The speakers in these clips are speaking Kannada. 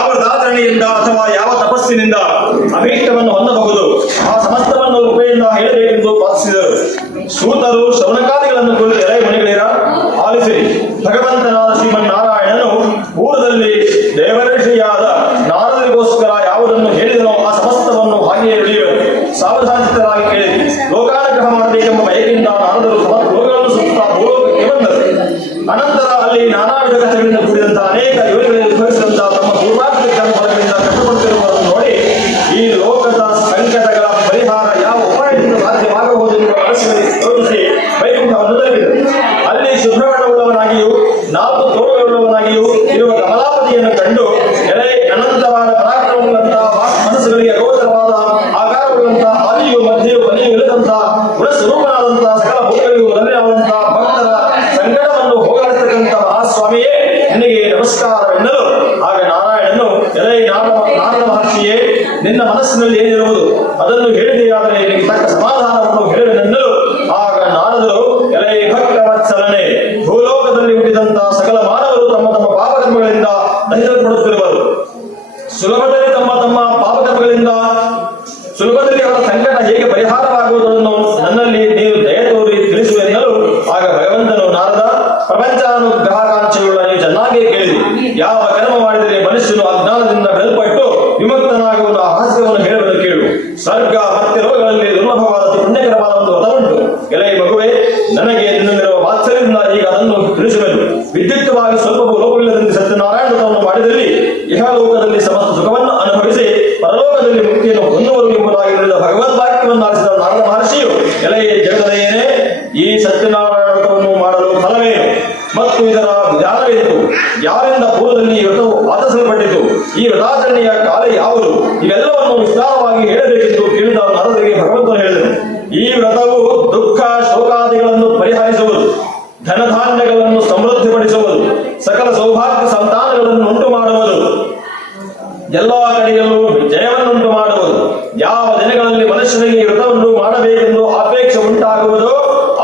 ಯಾವ ವ್ರತಾಚರಣೆಯಿಂದ ಅಥವಾ ಯಾವ ತಪಸ್ಸಿನಿಂದ ಅಭೀಷ್ಟವನ್ನು ಹೊಂದಬಹುದು ಆ ಸಮಸ್ತವನ್ನು ಕೃಪೆಯಿಂದ ಹೇಳಬೇಕೆಂದು ಪ್ರಾರ್ಥಿಸಿದರು. ಸೂತರು ಶೌನಕಾದಿಗಳನ್ನು ಕುರಿತು ಎಲೆ ಮಣಿಗಳಿರ ಆಲಿಸಿರಿ. ಭಗವಂತನಾದ ಶ್ರೀಮನ್ನಾರಾಯಣನು ಪೂರ್ವದಲ್ಲಿ ದೇವರ್ಷಿಯಾದ ನಾರದರಿಗೋಸ್ಕರ ಯಾವುದನ್ನು ಹೇಳಿದನೋ ಆ ಸಮಸ್ತವನ್ನು ಹಾಗೆಯೇ ಉಳಿಯುವರು. ಸಾವಧಾನಚಿತ್ತರಾಗಿ ಕೇಳಿರಿ. ಲೋಕಾನುಗ್ರಹ ಮಾಡಬೇಕೆಂಬ ಬಯಕೆಯಿಂದ ನಾರದರು ಸಮಸ್ತ ಲೋಕಗಳನ್ನು ಸುತ್ತಾ ಭೂಲೋಕಕ್ಕೆ ಬಂದರು. ಅನಂತರ ಅಲ್ಲಿ ನಾನಾ ವಿಧ ಕಥೆಗಳಿಂದ ಕೂಡಿದಂತಹ ಅನೇಕ ಯೋನಿಗಳಲ್ಲಿ ಉದ್ಭವಿಸಿದಂತಹ ತಮ್ಮ ಪೂರ್ವಾರ್ಥ ಫಲಗಳಿಂದ ಕಷ್ಟಪಡುತ್ತಿರುವುದನ್ನು ನೋಡಿ ಈ ಲೋಕದ ಸಂಕಟಗಳ ಪರಿಹಾರ ಯಾವ ಉಪಾಯದಿಂದ ಸಾಧ್ಯವಾಗಬಹುದೆಂದು ಮನಸ್ಸಿನಲ್ಲಿ ಯೋಚಿಸಿ ವೈಕುಂಠವನ್ನು ತಲುಪಿದರು. ಅಲ್ಲಿ ಶುಭ್ರವರ್ಣವುಳ್ಳವನಾಗಿಯೂ 4 ತೋಳುಗಳುಳ್ಳವನಾಗಿಯೂ ಇರುವ ಕಮಲಾಪತಿಯನ್ನು ಕಂಡು ಎಲೆ ಅನಂತವಾದ ಪರಾಕ್ರಮವುಳ್ಳಂತಹ ಮನಸ್ಸುಗಳಿಗೆ ಅಗೋಚರವಾದ ಆಕಾರವುಳ್ಳಂತಹ ಆದಿಯು ಮಧ್ಯೆಯು ಕೊನೆಯೂ ಇಲ್ಲದಂತಹ ಗುಣಸ್ವರೂಪನಾದಂತಹ ಸಕಲ ಭೂತಗಳಿಗೂ ಮೊದಲನೆಯಾದಂತಹ ಭಕ್ತರ ಸಂಕಟವನ್ನು ಹೋಗಲಾಡಿಸತಕ್ಕಂತಹ ಮಹಾಸ್ವಾಮಿಯೇ ನಿನಗೆ ನಮಸ್ಕಾರವೆನ್ನಲು ಆಗ ನಾರಾಯಣನು ಎಲೆ ನಾರದ ಮಹರ್ಷಿಯೇ, ನಿನ್ನ ಮನಸ್ಸಿನಲ್ಲಿ ಏನಿರುವುದು ಅದನ್ನು ಹೇಳಿದೆಯಾದರೆ ನಿನಗೆ ತಕ್ಕ ಸಮಾಧಾನವನ್ನು ಹೇಳುವೆನೆನ್ನಲು ಆಗ ನಾರದರು ಎಲೆ ಭಕ್ತವತ್ಸಲನೆ, ಭೂಲೋಕದಲ್ಲಿ ಹುಟ್ಟಿದಂತಹ ಸಕಲ ಮಾನವರು ತಮ್ಮ ತಮ್ಮ ಪಾಪಕರ್ಮಗಳಿಂದ ದಹಿಸಲ್ಪಡುತ್ತಿರುವರು. ಸುಲಭದಲ್ಲಿ ತಮ್ಮ ತಮ್ಮ ಪಾಪಕರ್ಮಗಳಿಂದ ಸುಲಭದಲ್ಲಿ ಅವರ ಸಂಕಟ ಹೇಗೆ ಪರಿಹಾರವಾಗುವುದನ್ನು ನನ್ನಲ್ಲಿ ನೀವು ದಯ ತೋರಿ ತಿಳಿಸುವೆನ್ನಲು ಆಗ ಭಗವಂತನು ನಾರದ, ಪ್ರಪಂಚಾನುಗ್ರಹಕಾಂಕ್ಷೆಯುಳ್ಳ ನೀವು ಚೆನ್ನಾಗಿಯೇ ಕೇಳಿರಿ. ಯಾವ ಕರ್ಮ ಮಾಡಿದರೆ ಮನುಷ್ಯನು ಅಜ್ಞಾನದಿಂದ ಬೆಳಪಟ್ಟು ವಿಮುಕ್ತನಾಗುವ ರಹಸ್ಯವನ್ನು ಹೇಳುವುದು ಕೇಳು. ಸ್ವರ್ಗ ಮತ್ತೆ ರೋಗಗಳಲ್ಲಿ ದುರ್ಲಭವಾದ ಪುಣ್ಯಕರವಾದ ಒಂದು ವ್ರತವುಂಟು. ಎಲೆ ಮಗುವೆ, ನನಗೆ ನಿನ್ನಲ್ಲಿರುವ ವಾತ್ಸಲ್ಯದಿಂದ ಈಗ ಅದನ್ನು ತಿಳಿಸುವೆನು. ವಿದ್ಯುಕ್ತವಾಗಿ ಸ್ವಲ್ಪವೂ ಲೋಕವಿಲ್ಲದಂತೆ ಸತ್ಯನಾರಾಯಣ ವ್ರತವನ್ನು ಮಾಡಿದಲ್ಲಿ ಇಹಲೋಕದಲ್ಲಿ ಸಮಸ್ತ ಸುಖವನ್ನು ಅನುಭವಿಸಿ ಪರಲೋಕದಲ್ಲಿ ಮುಕ್ತಿಯನ್ನು ಹೊಂದುವರು ಎಂಬುದಾಗಿ ಹೇಳಿದ ಭಗವದ್ವಾಕ್ಯವನ್ನು ಆರಿಸಿದ ನಾರದ ಮಹರ್ಷಿಯು, ಎಲೆ ಜಗದಯೇನೇ, ಈ ಸತ್ಯನಾರಾಯಣ ವ್ರತವನ್ನು ಮಾಡಲು ಫಲವೇನು ಮತ್ತು ಇದರ ಜ್ಞಾನವೇನಿತು? ಯಾರಿಂದ ಪೂರ್ವದಲ್ಲಿ ಈ ವ್ರತವು ಆಚರಿಸಲ್ಪಟ್ಟಿತು? ಈ ವ್ರತಾಚರಣೆಯ ಕಾಲ ಯಾವುದು? ಇವೆಲ್ಲವನ್ನು ವಿಸ್ತಾರವಾಗಿ ಹೇಳಬೇಕೆಂದು ಕೇಳಿದ ನಾರದರಿಗೆ ಭಗವಂತನು ಹೇಳಿದನು. ಈ ವ್ರತವು ದುಃಖ ಶೋಕಾದಿಗಳನ್ನು ಪರಿಹರಿಸುವುದು, ಧನಧಾನ್ಯಗಳನ್ನು ಸಮೃದ್ಧಿಪಡಿಸುವುದು, ಸಕಲ ಸೌಭಾಗ್ಯ ಸಂತಾನಗಳನ್ನು ಉಂಟು ಮಾಡುವುದು, ಎಲ್ಲ ಕಡೆಯಲ್ಲೂ ಜಯವನ್ನುಂಟು ಮಾಡುವುದು. ಯಾವ ದಿನಗಳಲ್ಲಿ ಮನುಷ್ಯನಿಗೆ ಈ ವ್ರತವನ್ನು ಮಾಡಬೇಕೆಂದು ಅಪೇಕ್ಷೆ ಉಂಟಾಗುವುದೋ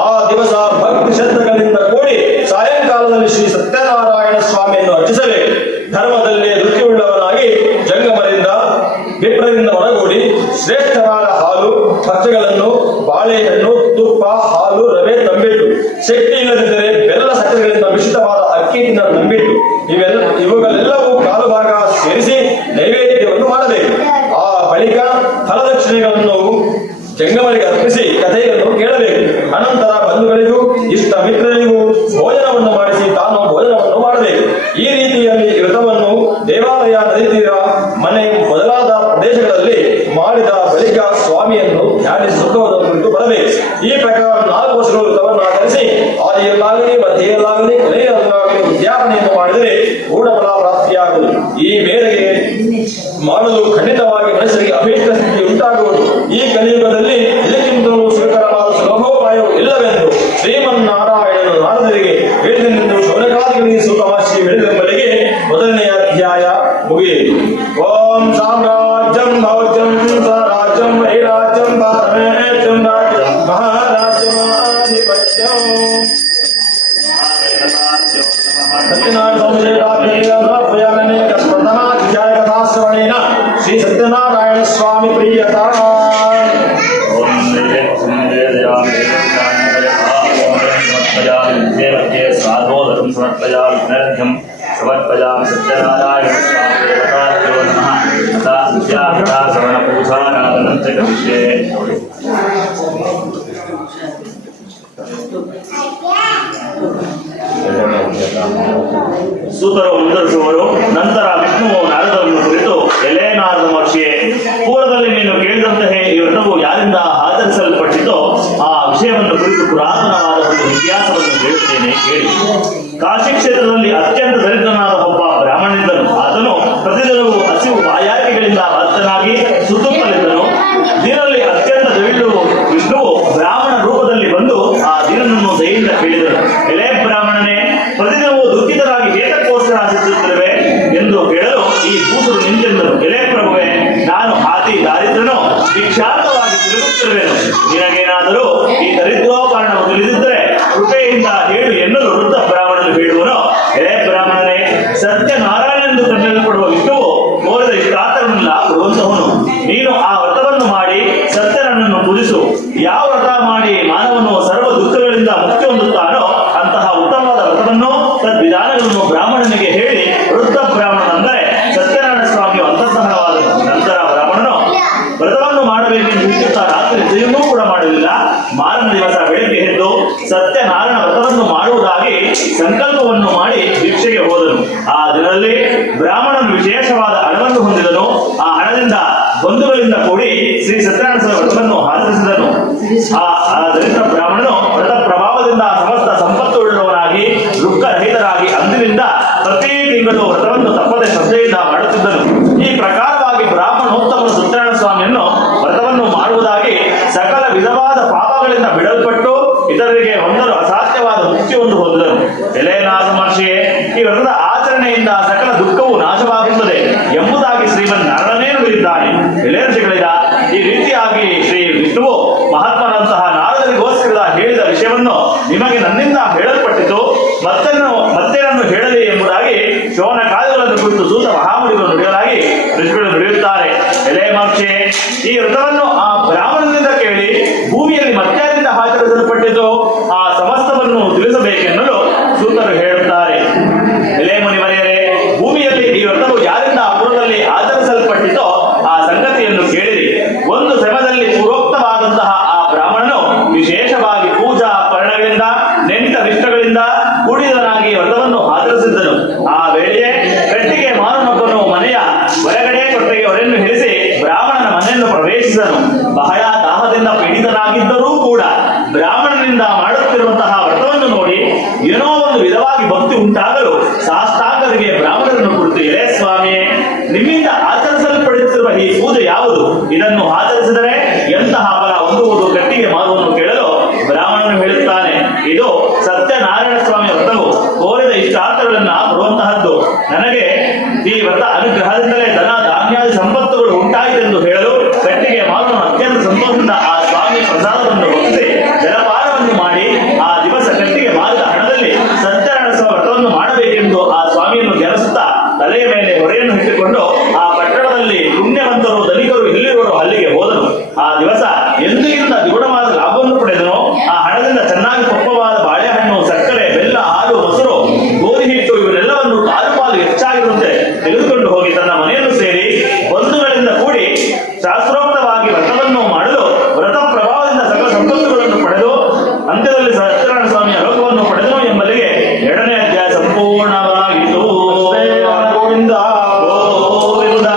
ಆ ದಿವಸ ಭಕ್ತಿ ಶ್ರದ್ಧೆಗಳಿಂದ ಕೂಡಿ ಸಾಯಂಕಾಲದಲ್ಲಿ ಶ್ರೀ ಸತ್ಯನಾರಾಯಣ ಸ್ವಾಮಿಯನ್ನು ಅರ್ಚಿಸಬೇಕು. ಧರ್ಮದಲ್ಲಿ ರುಚಿಯುಳ್ಳವನಾಗಿ ಜಂಗಮರಿಂದ ವಿಪ್ರರಿಂದ ಒಳಗೂಡಿ ಶ್ರೇಷ್ಠವಾದ ಹಾಲು ಭಕ್ಷ್ಯಗಳನ್ನು, ಬಾಳೆಹಣ್ಣು, ತುಪ್ಪ, ಹಾಲು, ರವೆ, ತಂಬಿಟ್ಟು, ಶಕ್ತಿ ಇಲ್ಲದಿದ್ದರೆ ಬೆಲ್ಲ ಸಕ್ಕರೆಗಳಿಂದ ಮಿಶ್ರಿತವಾದ ಅಕ್ಕಿ ಹಿಟ್ಟಿನ ತಂಬಿಟ್ಟು ಇವುಗಳೆಲ್ಲವೂ ಕಾಲು ಭಾಗ ಸೇರಿಸಿ ನೈವೇದ್ಯವನ್ನು ಮಾಡಬೇಕು. ಆ ಬಳಿಕ ಫಲದಕ್ಷಿಣೆಗಳನ್ನು ಜಂಗಮರಿಗೆ ಅರ್ಪಿಸಿ ಕಥೆಯನ್ನು ಕೇಳಬೇಕು. ಅನಂತರ ಬಂಧುಗಳಿಗೂ ಇಷ್ಟ ಮಿತ್ರರಿಗೂ ಭೋಜನವನ್ನು ಮಾಡಿಸಿ ತಾನು ಭೋಜನವನ್ನು ಮಾಡಬೇಕು. ಈ ರೀತಿಯಲ್ಲಿ ವ್ರತವನ್ನು ದೇವಾಲಯ, ನದಿ ತೀರ, ಮನೆ ಮೊದಲಾದ ಪ್ರದೇಶಗಳಲ್ಲಿ ಮಾಡಿದ ಬಳಿಕ ಸ್ವಾಮಿಯನ್ನು ಧ್ಯಾನಿಸಿ ಸುಖವನ್ನು ಕುರಿತು ಬರಬೇಕು. ಈ ಪ್ರಕಾರ 4 ವರ್ಷಗಳು ವ್ರತವನ್ನು ಆಚರಿಸಿ ಆದಿಯಲ್ಲಾಗಲಿ ಮಧ್ಯೆಯಲ್ಲಾಗಲಿ ಕೊನೆಯಲ್ಲಾಗಲಿ ಉದ್ಯಾಪನೆಯನ್ನು ಮಾಡಿದರೆ ಪೂರ್ಣ ಫಲ ಪ್ರಾಪ್ತಿಯಾಗುವುದು. ಈ ಮೇರೆಗೆ ಮಾಡಲು ಖಂಡಿತವಾಗಿ ಮನುಷ್ಯರಿಗೆ ಅಭೀಷ್ಟ ಸ್ಥಿತಿ ಉಂಟಾಗುವುದು. ಈ ಕಲಿಯುಗದಲ್ಲಿ ಇದಕ್ಕಿಂತಲೂ ಸುಖಕರವಾದ ಸುಲಭೋಪಾಯವು ಇಲ್ಲವೆಂದು ಶ್ರೀಮನ್ನಾರಾಯಣನು ನಾರದರಿಗೆ ಹೇಳಿದನೆಂದು ಶೌನಕಾದಿಗಳಿಗೆ ಸೂತಮಹರ್ಷಿ ಹೇಳಿದೆಂಬಲ್ಲಿಗೆ 1ನೇ ಅಧ್ಯಾಯ ಮುಗಿಯಿತು. ಓಂ ಸಾಮ್ರಾಜ್ಯಂ ಭೌಜ್ಯಂ ಸ್ವರಾಜ್ಯಂ ವೈರಾಜ್ಯಂ ಪಾರಮೇಶ್ವರಂ ರಾಜ್ಯಂ ಮಹಾರಾಜ್ಯಮಾಧಿಪತ್ಯಂ ಸತ್ಯನಾರಾಯಣ ಕಥಾಶ್ರವಣೇನ ಶ್ರೀ ಸತ್ಯನಾರಾಯಣ ಸ್ವಾಮಿ ಪ್ರಿಯತಾ. ಸಮರ್ಪಯಾಮಿ ಸತ್ಯನಾರಾಯಣ ಶ್ರವಣ ಪೂಜಾರಾಧನಂತೆ ಕರಿಷ್ಯೆ. ಸೂತರು ಮುಂದುವರಿಸುವರು. ನಂತರ ವಿಷ್ಣುವು ನಾರದರನ್ನು ಕುರಿತು, ಎಲೆ ನಾರದ ಮಹರ್ಷಿಯೇ, ಪೂರ್ವದಲ್ಲಿ ನೀನು ಕೇಳಿದಂತೆಯೇ ಈ ವ್ರತವು ಯಾರಿಂದ ಆಚರಿಸಲ್ಪಟ್ಟಿತೋ ಆ ವಿಷಯವನ್ನು ಕುರಿತು ಪುರಾತನವಾದ ಒಂದು ಇತಿಹಾಸವನ್ನು ಹೇಳುತ್ತೇನೆ, ಕೇಳಿ. ಕಾಶಿ ಕ್ಷೇತ್ರದಲ್ಲಿ ಅತ್ಯಂತ ದರಿದ್ರನಾದ ಒಬ್ಬ ಬ್ರಾಹ್ಮಣನಿದ್ದನು. ಆತನು ಪ್ರತಿದಿನವೂ ಹಸಿವು ಬಾಯಾರಿಕೆಗಳಿಂದ ಬದ್ಧನಾಗಿ ಸುತ್ತುತ್ತಲಿದ್ದನು. ದಿನದಲ್ಲಿ ಅತ್ಯಂತ ದರಿದ್ರವು ವಿಷ್ಣುವು ಬ್ರಾಹ್ಮಣ ರೂಪದಲ್ಲಿ ಬಂದು ಆ ದೀನನನ್ನು ದಯೆಯಿಂದ ಕೇಳಿದನು, ಎಲೆ ಬ್ರಾಹ್ಮಣನೇ, ಪ್ರತಿದಿನವೂ ದುಃಖಿತರಾಗಿ ಏತಕ್ಕೋಸ್ಕರ ಆಚರಿಸುತ್ತಿರುವೆ ಎಂದು ಕೇಳಲು, ಈ ಸಂಕಲ್ಪವನ್ನು ಮಾಡಿ ಭಿಕ್ಷೆಗೆ ಹೋದನು. ಆ ದಿನದಲ್ಲಿ ಬ್ರಾಹ್ಮಣನು ವಿಶೇಷವಾದ ಹಣವನ್ನು ಹೊಂದಿದನು. ಆ ಹಣದಿಂದ ಬಂಧುಗಳಿಂದ ಕೂಡಿ ಶ್ರೀ ಸತ್ಯನಾರಾಯಣ ವ್ರತವನ್ನು ಆಚರಿಸಿದನು. ಆ ದರಿದ್ರ ಬ್ರಾಹ್ಮಣನು ವ್ರತ ಪ್ರಭಾವದಿಂದ ಸಮಸ್ತ ಸಂಪತ್ತು ಉಳ್ಳವನಾಗಿ ದುಃಖರಹಿತರಾಗಿ ಅಂದಿನಿಂದ ಪ್ರತಿ ತಿಂಗಳು ವ್ರತವನ್ನು ತಪ್ಪದೆ ಶ್ರದ್ಧೆಯಿಂದ ಮಾಡುತ್ತಿದ್ದನು. ಈ ಪ್ರಕಾರವಾಗಿ ಬ್ರಾಹ್ಮಣೋತ್ತಮನು ಸತ್ಯನಾರಾಯಣ ಸ್ವಾಮಿಯನ್ನು ವ್ರತವನ್ನು ಮಾಡುವುದಾಗಿ ಸಕಲ ವಿಧವಾದ ಪಾಪಗಳಿಂದ ಬಿಡಲ್ಪಟ್ಟು ಇತರರಿಗೆ ಹೊಂದಲು ಅಸಾಧ್ಯವಾದ ಮುಕ್ತಿಯನ್ನು ಹೊಂದಿದನು. ಎಲೆನಾಥ ಮಹರ್ಷಿಯೇ, ಈ ವ್ರತದ ಆಚರಣೆಯಿಂದ ಸಕಲ ದುಃಖವು ನಾಶವಾಗುತ್ತದೆ ಎಂಬುದಾಗಿ ಶ್ರೀಮನ್ನಾರಾಯಣನೇ ನುಡಿದಿದ್ದಾನೆ. ಎಲೆಋಷಿಗಳಿದ ಈ ರೀತಿಯಾಗಿ ಶ್ರೀ ವಿಷ್ಣುವು ಮಹಾತ್ಮರಂತಹ ನಾರದರಿಗೋಸ್ಕರ ಹೇಳಿದ ವಿಷಯವನ್ನು ನಿಮಗೆ ನನ್ನಿಂದ ಹೇಳಲ್ಪಟ್ಟಿತು, ಮತ್ತೇನನ್ನು ಹೇಳಲಿ ಎಂಬುದಾಗಿ ಶೋಭನಕಾದಿಗಳನ್ನು ಕುರಿತು ಸೂತ ಮಹಾಮುನಿಗಳು ನುಡಿಯಲಾಗಿ ಋಷಿಗಳು ನುಡಿಯುತ್ತಾರೆ. ಎಲೆ ಮಹರ್ಷಿಯೇ, ಈ ವ್ರತವನ್ನು ಆ ಬ್ರಾಹ್ಮಣನಿಂದ ಕೇಳಿ ಭೂಮಿಯಲ್ಲಿ ಮತ್ಯಾರಿಂದ ಆಚರಿಸಲ್ಪಟ್ಟಿತು ಆ ಸಮಸ್ತವನ್ನು ತಿಳಿಸಬೇಕೆನ್ನಲು ಸೂತರು ಹೇಳುತ್ತಾರೆ. ಎಲೆ ಮುನಿವರಿಯರೇ, ಭೂಮಿಯಲ್ಲಿ ಈ ವ್ರತವು ಯಾರಿಂದ ಪೂರ್ವದಲ್ಲಿ ಆಚರಿಸಲ್ಪಟ್ಟಿತೋ ಆ ಸಂಗತಿಯನ್ನು ಕೇಳಿರಿ. ಒಂದು ಶ್ರಮದಲ್ಲಿ ಪೂರ್ವೋಕ್ತವಾದಂತಹ ಆ ಬ್ರಾಹ್ಮಣನು ವಿಶೇಷವಾಗಿ ಪೂಜಾ ಪರ್ಣಗಳಿಂದ ನೆಂಟ ನಿಷ್ಠಗಳಿಂದ ಕೂಡಿದನಾಗಿ ವ್ರತವನ್ನು ಆಚರಿಸಿದ್ದನು. ಆ ವೇಳೆಯೇ ಕಟ್ಟಿಗೆ ಮಾರುಮಕ್ಕನು ಮನೆಯ ಹೊರಗಡೆ ಕೊಟ್ಟಿಗೆ ಹೊರೆಯನ್ನು ಇಳಿಸಿ ಬ್ರಾಹ್ಮಣನ ಮನೆಯನ್ನು ಪ್ರವೇಶಿಸಿದನು. ಬಹಳ ದಾಹದಿಂದ ಪೀಡಿತನಾಗಿದ್ದರೂ ಕೂಡ ಬ್ರಾಹ್ಮಣನಿಂದ ಮಾಡುತ್ತಿರುವಂತಹ ವ್ರತವನ್ನು ನೋಡಿ ಏನೋ ಒಂದು ವಿಧವಾಗಿ ಭಕ್ತಿ ಉಂಟಾಗಲು ಸಾಷ್ಟಾಂಗರಿಗೆ ಬ್ರಾಹ್ಮಣರನ್ನು ಕುರಿತು, ಎಲೆ ಸ್ವಾಮಿಯೇ, ನಿಮ್ಮಿಂದ ಆಚರಿಸಲ್ಪಡುತ್ತಿರುವ ಈ ಪೂಜೆ ಯಾವುದು? ಇದನ್ನು ಆಚರಿಸಿದರೆ ಎಂತಹ ಫಲ ಹೊಂದುವುದು ಕಟ್ಟಿಗೆ ಮಾರುವನ್ನು ಕೇಳಲು ಬ್ರಾಹ್ಮಣನು ಹೇಳುತ್ತಾನೆ, ಇದು ಸತ್ಯನಾರಾಯಣ ಸ್ವಾಮಿಯ ವ್ರತವು ಕೋರಿದ ಇಷ್ಟಾರ್ಥಗಳನ್ನ ಕೊಡುವಂತಹದ್ದು. ನನಗೆ ಈ ವ್ರತ ಅನುಗ್ರಹದಿಂದಲೇ ಧನ ಧಾನ್ಯಾದಿ ಸಂಪತ್ತುಗಳು ಉಂಟಾಯಿತೆಂದು ಹೇಳಲು ಕಟ್ಟಿಗೆ ಮಾರುವನು ಅತ್ಯಂತ ಸಂತೋಷದಿಂದ ಆ ಸ್ವಾಮಿಯ ಪ್ರಸಾದವನ್ನು ಭಕ್ತಿಸಿ ಜಲಪಾನವನ್ನು ಮಾಡಿ ಆ ದಿವಸ ಕಟ್ಟಿಗೆ ಮಾರಿದ ಹಣದಲ್ಲಿ ಸತ್ಯನಾರಾಯಣ ಸ್ವಾಮಿ ವ್ರತವನ್ನು ಮಾಡಬೇಕೆಂದು ಆ ಸ್ವಾಮಿಯನ್ನು ಧ್ಯಾನಿಸುತ್ತಾ ತಲೆಯ ಮೇಲೆ ಹೊರೆಯನ್ನು ಇಟ್ಟುಕೊಂಡು ಆ ಪಟ್ಟಣದಲ್ಲಿ ಪುಣ್ಯವಂತರು ಧನಿಕರು ಎಲ್ಲಿರುವರು ಅಲ್ಲಿಗೆ ಹೋದನು. ಆ ದಿವಸ ಎಂದಿಗಿಂತ ದ್ವಿಗುಣವಾದ ಲಾಭವನ್ನು ಪಡೆದನು. ಆ ಹಣದಿಂದ ಚೆನ್ನಾಗಿ ಕೊಪ್ಪವಾದ ಬಾಳೆಹಣ್ಣು, ಸಕ್ಕರೆ, ಬೆಲ್ಲ, ಹಾಲು, ಮೊಸರು, ಗೋಧಿ ಹಿಟ್ಟು ಇವನ್ನೆಲ್ಲವನ್ನು ಕಾಲು ಪಾಲು ಹೆಚ್ಚಾಗಿರುವಂತೆ ತೆಗೆದುಕೊಂಡು ಹೋಗಿ ತನ್ನ ಮನೆಯನ್ನು ಸೇರಿ ಬಂಧುಗಳಿಂದ ಕೂಡಿ ಶಾಸ್ತ್ರೋಕ್ತವಾಗಿ ವ್ರತವನ್ನು ಮಾಡಲು ವ್ರತ ಪ್ರಭಾವದಿಂದ ಸಕಲ ಸಂಪತ್ತುಗಳನ್ನು ಪಡೆದು ಅಂತ್ಯದಲ್ಲಿ ಸತ್ಯನಾರಾಯಣ ಸ್ವಾಮಿಯ ಲೋಕವನ್ನು ಪಡೆದನು ಎಂಬಲ್ಲಿಗೆ 2ನೇ ಅಧ್ಯಾಯ ಸಂಪೂರ್ಣವಾಗಿತ್ತು. ಗೋವಿಂದ ಗೋವಿಂದ.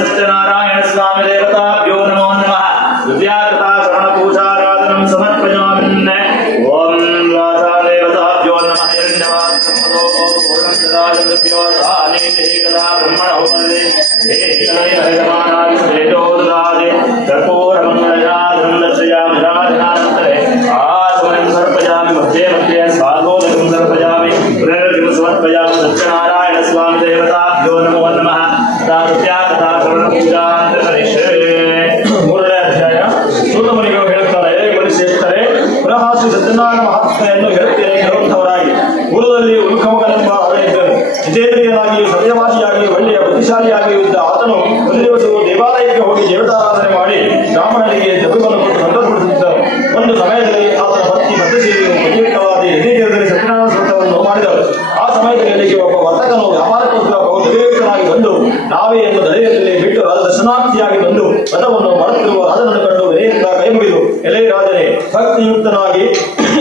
ಸತ್ಯನಾರಾಯಣ ಸ್ವಾಮಿ ದೇವತಾಭ್ಯೋ ನಮೋ ನಮಃ. ವಿದ್ಯಾಕೃತಾ ಶರಣ ಪೂಜಾರಾಧನಂ ಸಮರ್ಪಯಾಮಿ. ಓಂ ವಾಸಾ ದೇವತಾಭ್ಯೋ ನಮಃ. ಹಿರಣ್ಯವಾಸಂಪದೋ ಪೂರ್ಣಂದರಾಜಭ್ಯೋ ಸಾನೇಕದಾ ಬ್ರಹ್ಮಣೋ ವಂದೇ ಏಕಲಯ ಹರಿದಮಾನಾದಿ ಶ್ರೇಯೋ ದದಾದೆ. ಕರ್ಪೂರಮಂಗಲಜಾತಂ ದರ್ಶಯಾಮಿ ರಾಧನಾನಂತರೆ ಆಸಮನಂ ಸಮರ್ಪಯಾಮಿ. ಮಧ್ಯೆ ಮಧ್ಯೆ ಸ್ವಾಗೋದಕಂ ಸಮರ್ಪಯಾಮಿ. ಪುನರರ್ಘ್ಯಂ ಸಮರ್ಪಯಾಮಿ. ಸತ್ಯನಾರಾಯಣ ಸ್ವಾಮಿ ದೇವತಾಭ್ಯೋ ನಮೋ ನಮಃ. ವಿದ್ಯಾಕಥಾ ಶ್ರವಣ ಪೂಜಾಂತರಿಕ್ಷೇ. 3ನೇ ಅಧ್ಯಾಯ. ಸೂತಮುನಿಗಳು ಹೇಳುತ್ತಾರೆ, ಶ್ರೇಷ್ಠರೇ, ಪುನಃ ಶ್ರೀ ಸತ್ಯನಾರಾಯಣ ಮಹಾತ್ಮೆಯನ್ನು ಹೇಳುತ್ತೇನೆ ಕೇಳುವಂತವರಾಗಿ. ಪೂರ್ವದಲ್ಲಿ ಉಲ್ಕಮಗನೆಂಬ ಅರಳಿದ್ದರು. ಜಿತೇಂದ್ರಿಯನಾಗಿ, ಸತ್ಯವಾಸಿಯಾಗಿ, ಒಳ್ಳೆಯ ಬುದ್ಧಿಶಾಲಿಯಾಗಿಯೂ ಇದ್ದ ಆತನು ಒಂದು ದಿವಸವು ದೇವಾಲಯಕ್ಕೆ ಹೋಗಿ ದೇವತಾರಾಧನೆ ಮಾಡಿ ಬ್ರಾಹ್ಮಣರಿಗೆ ಜಪವನ್ನು ಕೊಟ್ಟು ಸಂತೋಷಪಡಿಸುತ್ತಿದ್ದರು. ಒಂದು ಸಮಯದಲ್ಲಿ ಆತನ ಪತ್ನಿ ಭದ್ರಶೀಲಿಯು ಪ್ರತ್ಯೇಕವಾದಿ ನದಿತೀರದಲ್ಲಿ ಸತ್ಯನಾರಾಯಣ ವ್ರತವನ್ನು ಮಾಡಿದರು. ಆ ಸಮಯದಲ್ಲಿ ಅಲ್ಲಿಗೆ ಒಬ್ಬ ವರ್ತಕನು ವ್ಯಾಪಾರಕ್ಕೋಸ್ಕರ ಬಹು ದೈವಯುಕ್ತನಾಗಿ ಬಂದು ನಾವೇ ಎಂದು ದರೆಯಲ್ಲಿ ಬಿಟ್ಟು ರಾಜ ದರ್ಶನಾರ್ಥಿಯಾಗಿ ಬಂದು ವ್ರತವನ್ನು ಮಾಡುತ್ತಿರುವ ರಾಜನನ್ನು ಕಂಡು ವಿನಯದಿಂದ ಕೈ ಮುಗಿದು, ಎಲೆ ರಾಜನೇ, ಭಕ್ತಿಯುಕ್ತನಾಗಿ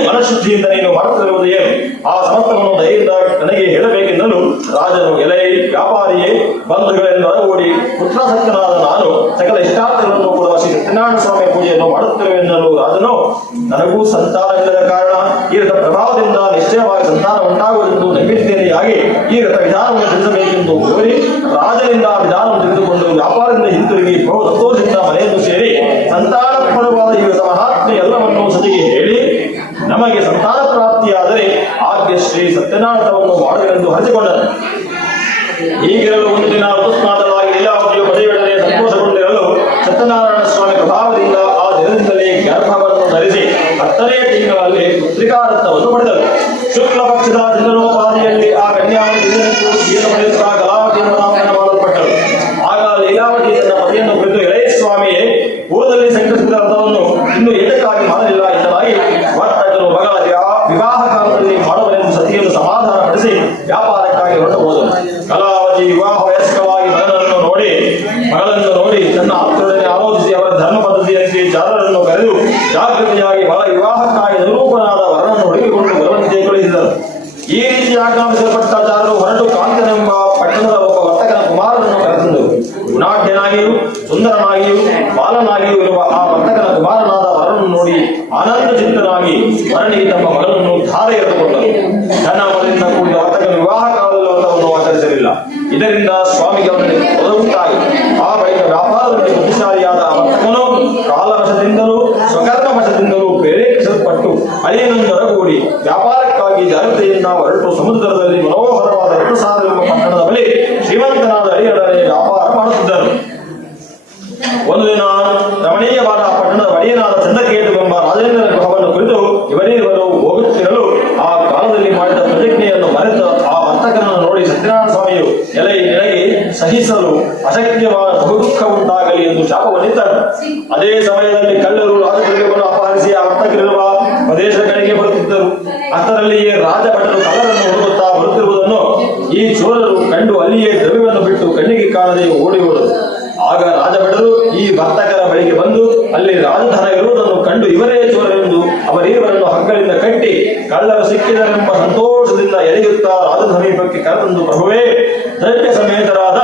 ಮನಶುದ್ಧಿಯಿಂದ ನೀನು ಮಾಡುತ್ತಿರುವುದು ಏನು? ಆ ಸಮಸ್ತವನ್ನು ದಯೆಯಿಂದ ನನಗೆ ಹೇಳಬೇಕೆಂದನು. ರಾಜನು, ಎಲೆ ವ್ಯಾಪಾರಿಯೇ, ಬಂಧುಗಳೆಂದು ಹೊರಗೂಡಿ ಪುತ್ರಾಸಕ್ತನಾದ ನಾನು ಸಕಲ ಇಷ್ಟಾರ್ಥಗಳನ್ನು ಕೊಡುವ ಶ್ರೀ ಸತ್ಯನಾರಾಯಣ ಸ್ವಾಮಿಯ ಪೂಜೆಯನ್ನು ಮಾಡುತ್ತಿರುವೆಂದನು. ರಾಜನು, ನನಗೂ ಸಂತಾನವಿಲ್ಲದ ಕಾರಣ ಈ ರಥ ಪ್ರಭಾವದಿಂದ ನಿಶ್ಚಯವಾಗಿ ಸಂತಾನ ಉಂಟಾಗುವುದೆಂದು ನಂಬಿದ್ದೇನೆಯಾಗಿ ಈ ರಥ ವಿಧಾನವನ್ನು ತಿಳಿಸಬೇಕೆಂದು ಕೋರಿ ರಾಜನಿಂದ ವಿಧಾನವನ್ನು ತಿಳಿದುಕೊಂಡು ವ್ಯಾಪಾರದಿಂದ ಹಿಂತಿರುಗಿ ಬಹು ಸಂತೋಷದಿಂದ ಮನೆಯನ್ನು ಸೇರಿ ಸಂತಾನಪರವಾದ ಈ ರಥ ಮಹಾತ್ಮೆ ಎಲ್ಲವನ್ನೂ ಸತಿಗೆ ಹೇಳಿ, ನಮಗೆ ಸಂತಾನ ಪ್ರಾಪ್ತಿಯಾದರೆ ಆದ್ಯ ಶ್ರೀ ಸತ್ಯನಾರಾಯಣವನ್ನು ಮಾಡುವೆನೆಂದು ಹರಿಸಿಕೊಂಡನು. ಹೀಗಿರಲು ಒಂದು ದಿನ ಋತುಸ್ನಾತಳಾಗಿ ಲೀಲಾವತಿಯು ಪದವಿಯೊಡನೆ ಸಂತೋಷಗೊಂಡಿರಲು ಸತ್ಯನಾರಾಯಣ ಸ್ವಾಮಿ ಪ್ರಭಾವದಿಂದ ಆ ದಿನದಿಂದಲೇ ಗರ್ಭವನ್ನು ಧರಿಸಿ 10ನೇ ತಿಂಗಳಲ್ಲಿ ಪುತ್ರಿಕಾರತ್ನವನ್ನು ಪಡೆದಳು. ಶುಕ್ಲ ಪಕ್ಷದ ಚಂದ್ರೋಪಾದಿಯಲ್ಲಿ ಆ ಕನ್ಯಾವನ್ನು ಪಡೆಯುತ್ತಾ ಗಲಾವತಿಯನ್ನು ನಾಮಕರಣ ಮಾಡಲ್ಪಟ್ಟಳು. ಆಗ ಲೀಲಾವತಿ ತನ್ನ ಪತಿಯನ್ನು ಕುರಿತು, ಎಳೆ ಸ್ವಾಮಿಯೇ, ಪೂರ್ವದಲ್ಲಿ ಸಂಕಲ್ಪಿಸಿದ ವ್ರತವನ್ನು ಇನ್ನೂ ಏತಕ್ಕಾಗಿ ಮಾಡಲಿಲ್ಲ ಎಂದಾಗಿ ವರ್ತಕನು ಮಗಳ ವಿವಾಹ ಕಾಲದಲ್ಲಿ ಮಾಡುವನೆಂದು ಸತಿಯನ್ನು ಸಮಾಧಾನಪಡಿಸಿ ವ್ಯಾಪಾರಕ್ಕಾಗಿ ಹೊರಟು ಹೋದನು. ಕಲಾವತಿ ವಿವಾಹ ವಯಸ್ಕವಾಗಿ ಮಗಳನ್ನು ನೋಡಿ ತನ್ನ ಆಪ್ತರೊಡನೆ ಆಲೋಚಿಸಿ ಅವರ ಧರ್ಮ ಪದ್ಧತಿಯಂತೆ ಚಾರರನ್ನು ಕರೆದು ಜಾಗೃತಿಯಾಗಿ ಮಗಳ ವಿವಾಹಕ್ಕಾಗಿ ನಿರೂಪನಾದ ವರನನ್ನು ಹುಡುಕಿಕೊಂಡು ಬರುವಂತೆ ಕಳುಹಿಸಿದರು. ಆಜ್ಞಾಪಿಸಲ್ಪಟ್ಟಾಚಾರ್ಯರು ಹೊರಟು ಕಾಂತನೆಂಬ ಪಟ್ಟಣದ ಒಬ್ಬ ವರ್ತಕನ ಕುಮಾರನನ್ನು ಕರೆತಂದರು. ಗುಣಾಢ್ಯನಾಗಿಯೂ ಸುಂದರನಾಗಿಯೂ ಬಾಲನಾಗಿಯೂ ಇರುವ ಆ ವರ್ತಕನ ಕುಮಾರನಾದ ವರನನ್ನು ನೋಡಿ ಆನಂದ ಚಿತ್ತನಾಗಿ ವರನಿಗೆ ತಮ್ಮ ಮಗನನ್ನು ಧಾರೆ ಎರೆದುಕೊಂಡರು. ಧನ ಮದದಿಂದ ಕೂಡಿದ ವರ್ತಕನ ವಿವಾಹ ಕಾಲದಲ್ಲಿ ವ್ರತವನ್ನು ಆಚರಿಸಲಿಲ್ಲ. ಇದರಿಂದ ಸ್ವಾಮಿಗೆ ಅವನಿಗೆ ಒದಗುತ್ತಾಗಿ ಆ ಬಳಿಕ ವ್ಯಾಪಾರದಲ್ಲಿ ಬುದ್ಧಿಶಾಲಿಯಾದ ಆ ವರ್ತಕನು ಕಾಲವಶದಿಂದಲೂ ಸ್ವಕರ್ಮವಶದಿಂದಲೂ ಪ್ರೇರೇಪಿಸಲ್ಪಟ್ಟು ಅಳಿಯನನ್ನು ಹೊರಗೂಡಿ ವ್ಯಾಪಾರಕ್ಕಾಗಿ ಜಾಗೃತೆಯಿಂದ ಹೊರಟು ಸಮುದ್ರದಲ್ಲಿ ಮನೋಹರವಾದ ರತ್ನಸಾರ ಎಂಬ ಪಟ್ಟಣದ ಬಳಿ ಶ್ರೀಮಂತನಾದ ಅಳಿಯನೊಡನೆ ವ್ಯಾಪಾರ ಮಾಡುತ್ತಿದ್ದರು. ಒಂದು ದಿನ ರಮಣೀಯವಾದ ಪಟ್ಟಣದ ಒಡೆಯನಾದ ಚಂದ್ರಕೇತು ಎಂಬ ರಾಜೇಂದ್ರ ಗೃಹವನ್ನು ಕುರಿತು ಇವರಿಬ್ಬರು ಹೋಗುತ್ತಿರಲು ಆ ಕಾಲದಲ್ಲಿ ಮಾಡಿದ ಪ್ರತಿಜ್ಞೆಯನ್ನು ಮರೆತ ಆ ವರ್ತಕನನ್ನು ನೋಡಿ ಸತ್ಯನಾರಾಯಣ ಸ್ವಾಮಿಯು ಎಲೆ ನಿನಗೆ ಸಹಿಸಲು ಅಶಕ್ಯವಾದ ಬಹುದುಃಖ ಉಂಟಾಗಲಿ ಎಂದು ಶಾಪವನ್ನಿತ್ತರು. ಅದೇ ಸಮಯದಲ್ಲಿ ಕಳ್ಳರು ರಾಜದುರ್ಗವನ್ನು ಅಪಹರಿಸಿ ಆ ವರ್ತಕರಿರುವ ಪ್ರದೇಶಗಳಿಗೆ ಬರುತ್ತಿದ್ದರು. ಅಷ್ಟರಲ್ಲಿಯೇ ರಾಜಭಟರು ಕಳ್ಳರನ್ನು ಹುಡುಕುತ್ತಾ ಬರುತ್ತಿರುವುದನ್ನು ಈ ಚೋರರು ಕಂಡು ಅಲ್ಲಿಯೇ ದ್ರವ್ಯವನ್ನು ಬಿಟ್ಟು ಕಣ್ಣಿಗೆ ಕಾಣದೆ ಓಡಿ ಹೋದರು. ಆಗ ರಾಜಭಟರು ಈ ವರ್ತಕರ ಬಳಿಗೆ ಬಂದು ಅಲ್ಲಿ ರಾಜಧನ ಇರುವುದನ್ನು ಕಂಡು ಇವರೇ ಚೋರರೆಂದು ಅವರೀವರನ್ನು ಹಗ್ಗದಿಂದ ಕಟ್ಟಿ ಕಳ್ಳರು ಸಿಕ್ಕಿದರೆಂಬ ಸಂತೋಷದಿಂದ ಎಳೆಯುತ್ತಾ ರಾಜ ಸಮೀಪಕ್ಕೆ ಕರೆತಂದು, ಪ್ರಭುವೇ, ದ್ರವ್ಯ ಸಮೇತರಾದ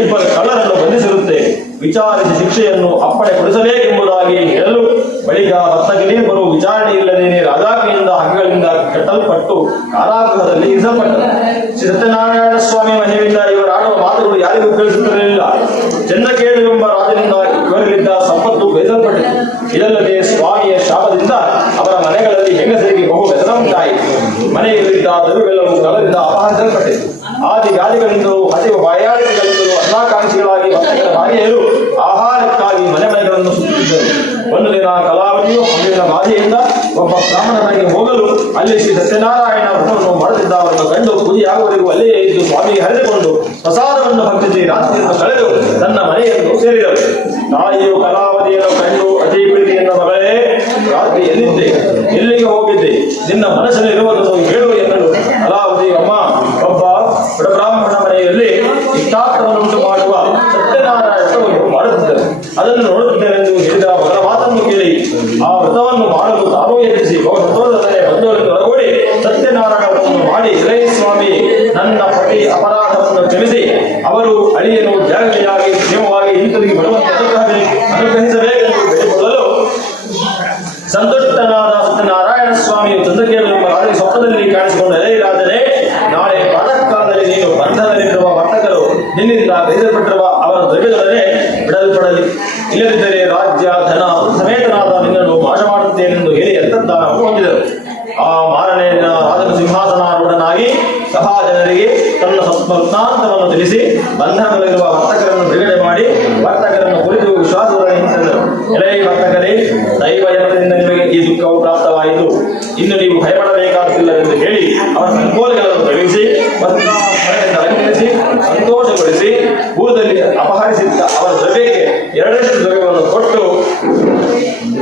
ಇಬ್ಬರು ಕಳ್ಳರನ್ನು ಬಂಧಿಸಿರುತ್ತೇವೆ, ವಿಚಾರಿಸಿ ಶಿಕ್ಷೆಯನ್ನು ಅಪ್ಪಣೆ ಕೊಡಿಸಬೇಕೆಂಬುದಾಗಿ ಹೇಳಲು ಬಳಿಕ ವರ್ತಕರಿಬ್ಬರು ವಿಚಾರಣೆ ಇಲ್ಲದೇನೆ ರಾಜಾಜ್ಞೆಯಿಂದ ಹಗ್ಗಗಳಿಂದ ಕಟ್ಟಲ್ಪಟ್ಟು ಕಾರಾಗೃಹದಲ್ಲಿ ಇರಿಸಲ್ಪಟ್ಟರು. ಶ್ರೀ ಸತ್ಯನಾರಾಯಣ ಸ್ವಾಮಿ ಮಹಿಮೆಯಿಂದ ಇವರಾಡುವ ಮಾತುಗಳು ಯಾರಿಗೂ ಕೇಳಿಸುತ್ತಿರಲಿಲ್ಲ. ಚಂದ್ರಕೇತು ಎಂಬ ರಾಜನಿಂದ ಇವರಲ್ಲಿದ್ದ ಸಂಪತ್ತು ಬೇಸಲ್ಪಟ್ಟಿತು. ಇದಲ್ಲದೆ ಸ್ವಾಮಿಯ ಶಾಪದಿಂದ ಅವರ ಮನೆಗಳಲ್ಲಿ ಹೆಂಗಸರಿಗೆ ಬಹು ವ್ಯಸನ ಉಂಟಾಯಿತು. ಮನೆಯಲ್ಲಿದ್ದ ದ್ರವ್ಯವೆಲ್ಲವೂ ಕಳ್ಳರಿಂದ ಅಪಹರಿಸಲ್ಪಟ್ಟಿತು. ಆದಿ ಗಾದಿಗಳಿಂದಲೂ ಹಸಿವು ಬಾಯಾರಿಕೆಗಳಿಂದಲೂ ಅನ್ನಾಕಾಂಕ್ಷಿಗಳಾಗಿ ವರ್ತಕರ ಭಾರ್ಯೆಯರು ಆಹಾರಕ್ಕಾಗಿ ಮನೆಗಳನ್ನು ಸುತ್ತುತ್ತಿದ್ದರು. ಒಂದು ದಿನ ಕಲಾವತಿಯು ಹಮ್ಮಿನ ಬಾಧೆಯಿಂದ ಒಬ್ಬ ಬ್ರಾಹ್ಮಣನಿಗೆ ಹೋಗಲು ಅಲ್ಲಿ ಶ್ರೀ ಸತ್ಯನಾರಾಯಣ ವ್ರತವನ್ನು ಮಾಡುತ್ತಿದ್ದ ಅವರನ್ನು ಕಂಡು ಪೂಜೆಯಾಗುವವರೆಗೂ ಅಲ್ಲಿಯೇ ಇದ್ದು ಸ್ವಾಮಿಗೆ ಹರಿದುಕೊಂಡು ಪ್ರಸಾದವನ್ನು ಭಕ್ತಿಸಿ ರಾತ್ರಿಯನ್ನು ಕಳೆದು ತನ್ನ ಮನೆಯನ್ನು ಸೇರಿದಳು. ತಾಯಿಯು ಕಲಾವತಿಯನ್ನು ಕಂಡು ಅತಿ ಪ್ರೀತಿಯಿಂದ, ಮಗಳೇ, ರಾತ್ರಿ ಎಲ್ಲಿದ್ದೆ, ಎಲ್ಲಿಗೆ ಹೋಗಿದ್ದೆ, ನಿನ್ನ ಮನಸ್ಸಿನಲ್ಲಿರುವುದನ್ನು ಹೇಳು ಎನ್ನಲು ಕಲಾವತಿ, ಅಮ್ಮ, ಒಬ್ಬ ಬ್ರಾಹ್ಮಣ ಮನೆಯಲ್ಲಿ ಇಷ್ಟಾರ್ಥವನ್ನುಂಟು ಮಾಡುವ ಸತ್ಯನಾರಾಯಣ ವ್ರತವನ್ನು ಮಾಡುತ್ತಿದ್ದರು, ಅದನ್ನು ನೋಡುತ್ತಿದ್ದರೆಂದು ಹೇಳಿದ ಮಗಳ ಮಾತನ್ನು ಕೇಳಿ ಆ ವ್ರತವನ್ನು ಮಾಡಲು ತಾನೂ ಯತ್ನಿಸಿ ಬಹು ಸಂತೋಷದಲ್ಲಿ ಬಂಧುಗಳನ್ನು ಹೊರಗೂಡಿ ಸತ್ಯನಾರಾಯಣ ವ್ರತವನ್ನು ಮಾಡಿ, ಇಲೈ ಸ್ವಾಮಿ, ನನ್ನ ಪತಿ ಅಪರಾಧವನ್ನು ಕ್ಷಮಿಸಿ ಅವರು ಅಳಿಯನು ಜಾಗೃತಿಯಾಗಿ ಕ್ಷೇಮವಾಗಿ ಹಿಂತಿರುಗಿ ಬರುವಂತೆ ಅನುಗ್ರಹಿಸಬೇಕೆಂದು ಬೇಡಿಕೊಳ್ಳಲು ಸಂತುಷ್ಟನಾದ ಸತ್ಯನಾರಾಯಣ ಸ್ವಾಮಿಯು ಚಂದ್ರಕೇತು ಎಂಬ ರಾಜನಿಗೆ ಸ್ವಪ್ನದಲ್ಲಿ ಕಾಣಿಸಿಕೊಂಡ, ಎಲೈ ರಾಜನೇ, ನಾಳೆ ಪ್ರಾತಃ ಕಾಲದಲ್ಲಿ ನೀನು ಬಂಧನದಲ್ಲಿರುವ ವರ್ತಕರು ನಿನ್ನಿಂದ ಗ್ರಹಿಸಲ್ಪಟ್ಟಿರುವ ಅವರ ದ್ರವ್ಯದೊಡನೆ ಬಿಡಲ್ಪಡಲಿ, ಇಲ್ಲದಿದ್ದರೆ ರಾಜ್ಯ ಧನ ಸಮೇತನಾದ ನಿನ್ನನ್ನು ನಾಶ ಮಾಡುತ್ತೇನೆಂದು ಹೇಳಿ ಅಂತರ್ಧಾನವನ್ನು ಹೊಂದಿದರು. ಆ ಮಾರನೇ ದಿನ ರಾಜನ ಸಿಂಹಾಸನಾರೂಢನಾಗಿ ಸಭಾ ಜನರಿಗೆ ತನ್ನ ವೃತ್ತಾಂತವನ್ನು ತಿಳಿಸಿ ಬಂಧನದಲ್ಲಿರುವ ವರ್ತಕರನ್ನು ಬಿಡುಗಡೆ ಮಾಡಿ ವರ್ತಕರನ್ನು ಕುರಿತು ವಿಶ್ವಾಸವನ್ನು ಹಿಂಸಿದರು. ಎಲೈ ವರ್ತಕರೇ, ದೈವ ಜನದಿಂದ ನಿಮಗೆ ಈ ದುಃಖವು ಪ್ರಾಪ್ತವಾಯಿತು, ಇನ್ನು ನೀವು ಭಯಪಡಬೇಕಾಗುತ್ತಿಲ್ಲವೆಂದು ಹೇಳಿ ಅವರ ಸಂಕೋಲೆಗಳನ್ನು ತೊಲಗಿಸಿ ವಸ್ತ್ರದಿಂದ ಅಲಂಕರಿಸಿ ಸಂತೋಷಗೊಳಿಸಿ ಊರದಲ್ಲಿ ಅಪಹರಿಸಿದ್ದ ಅವರ ದ್ರವ್ಯಕ್ಕೆ 2 ದ್ರವ್ಯವನ್ನು ಕೊಟ್ಟು,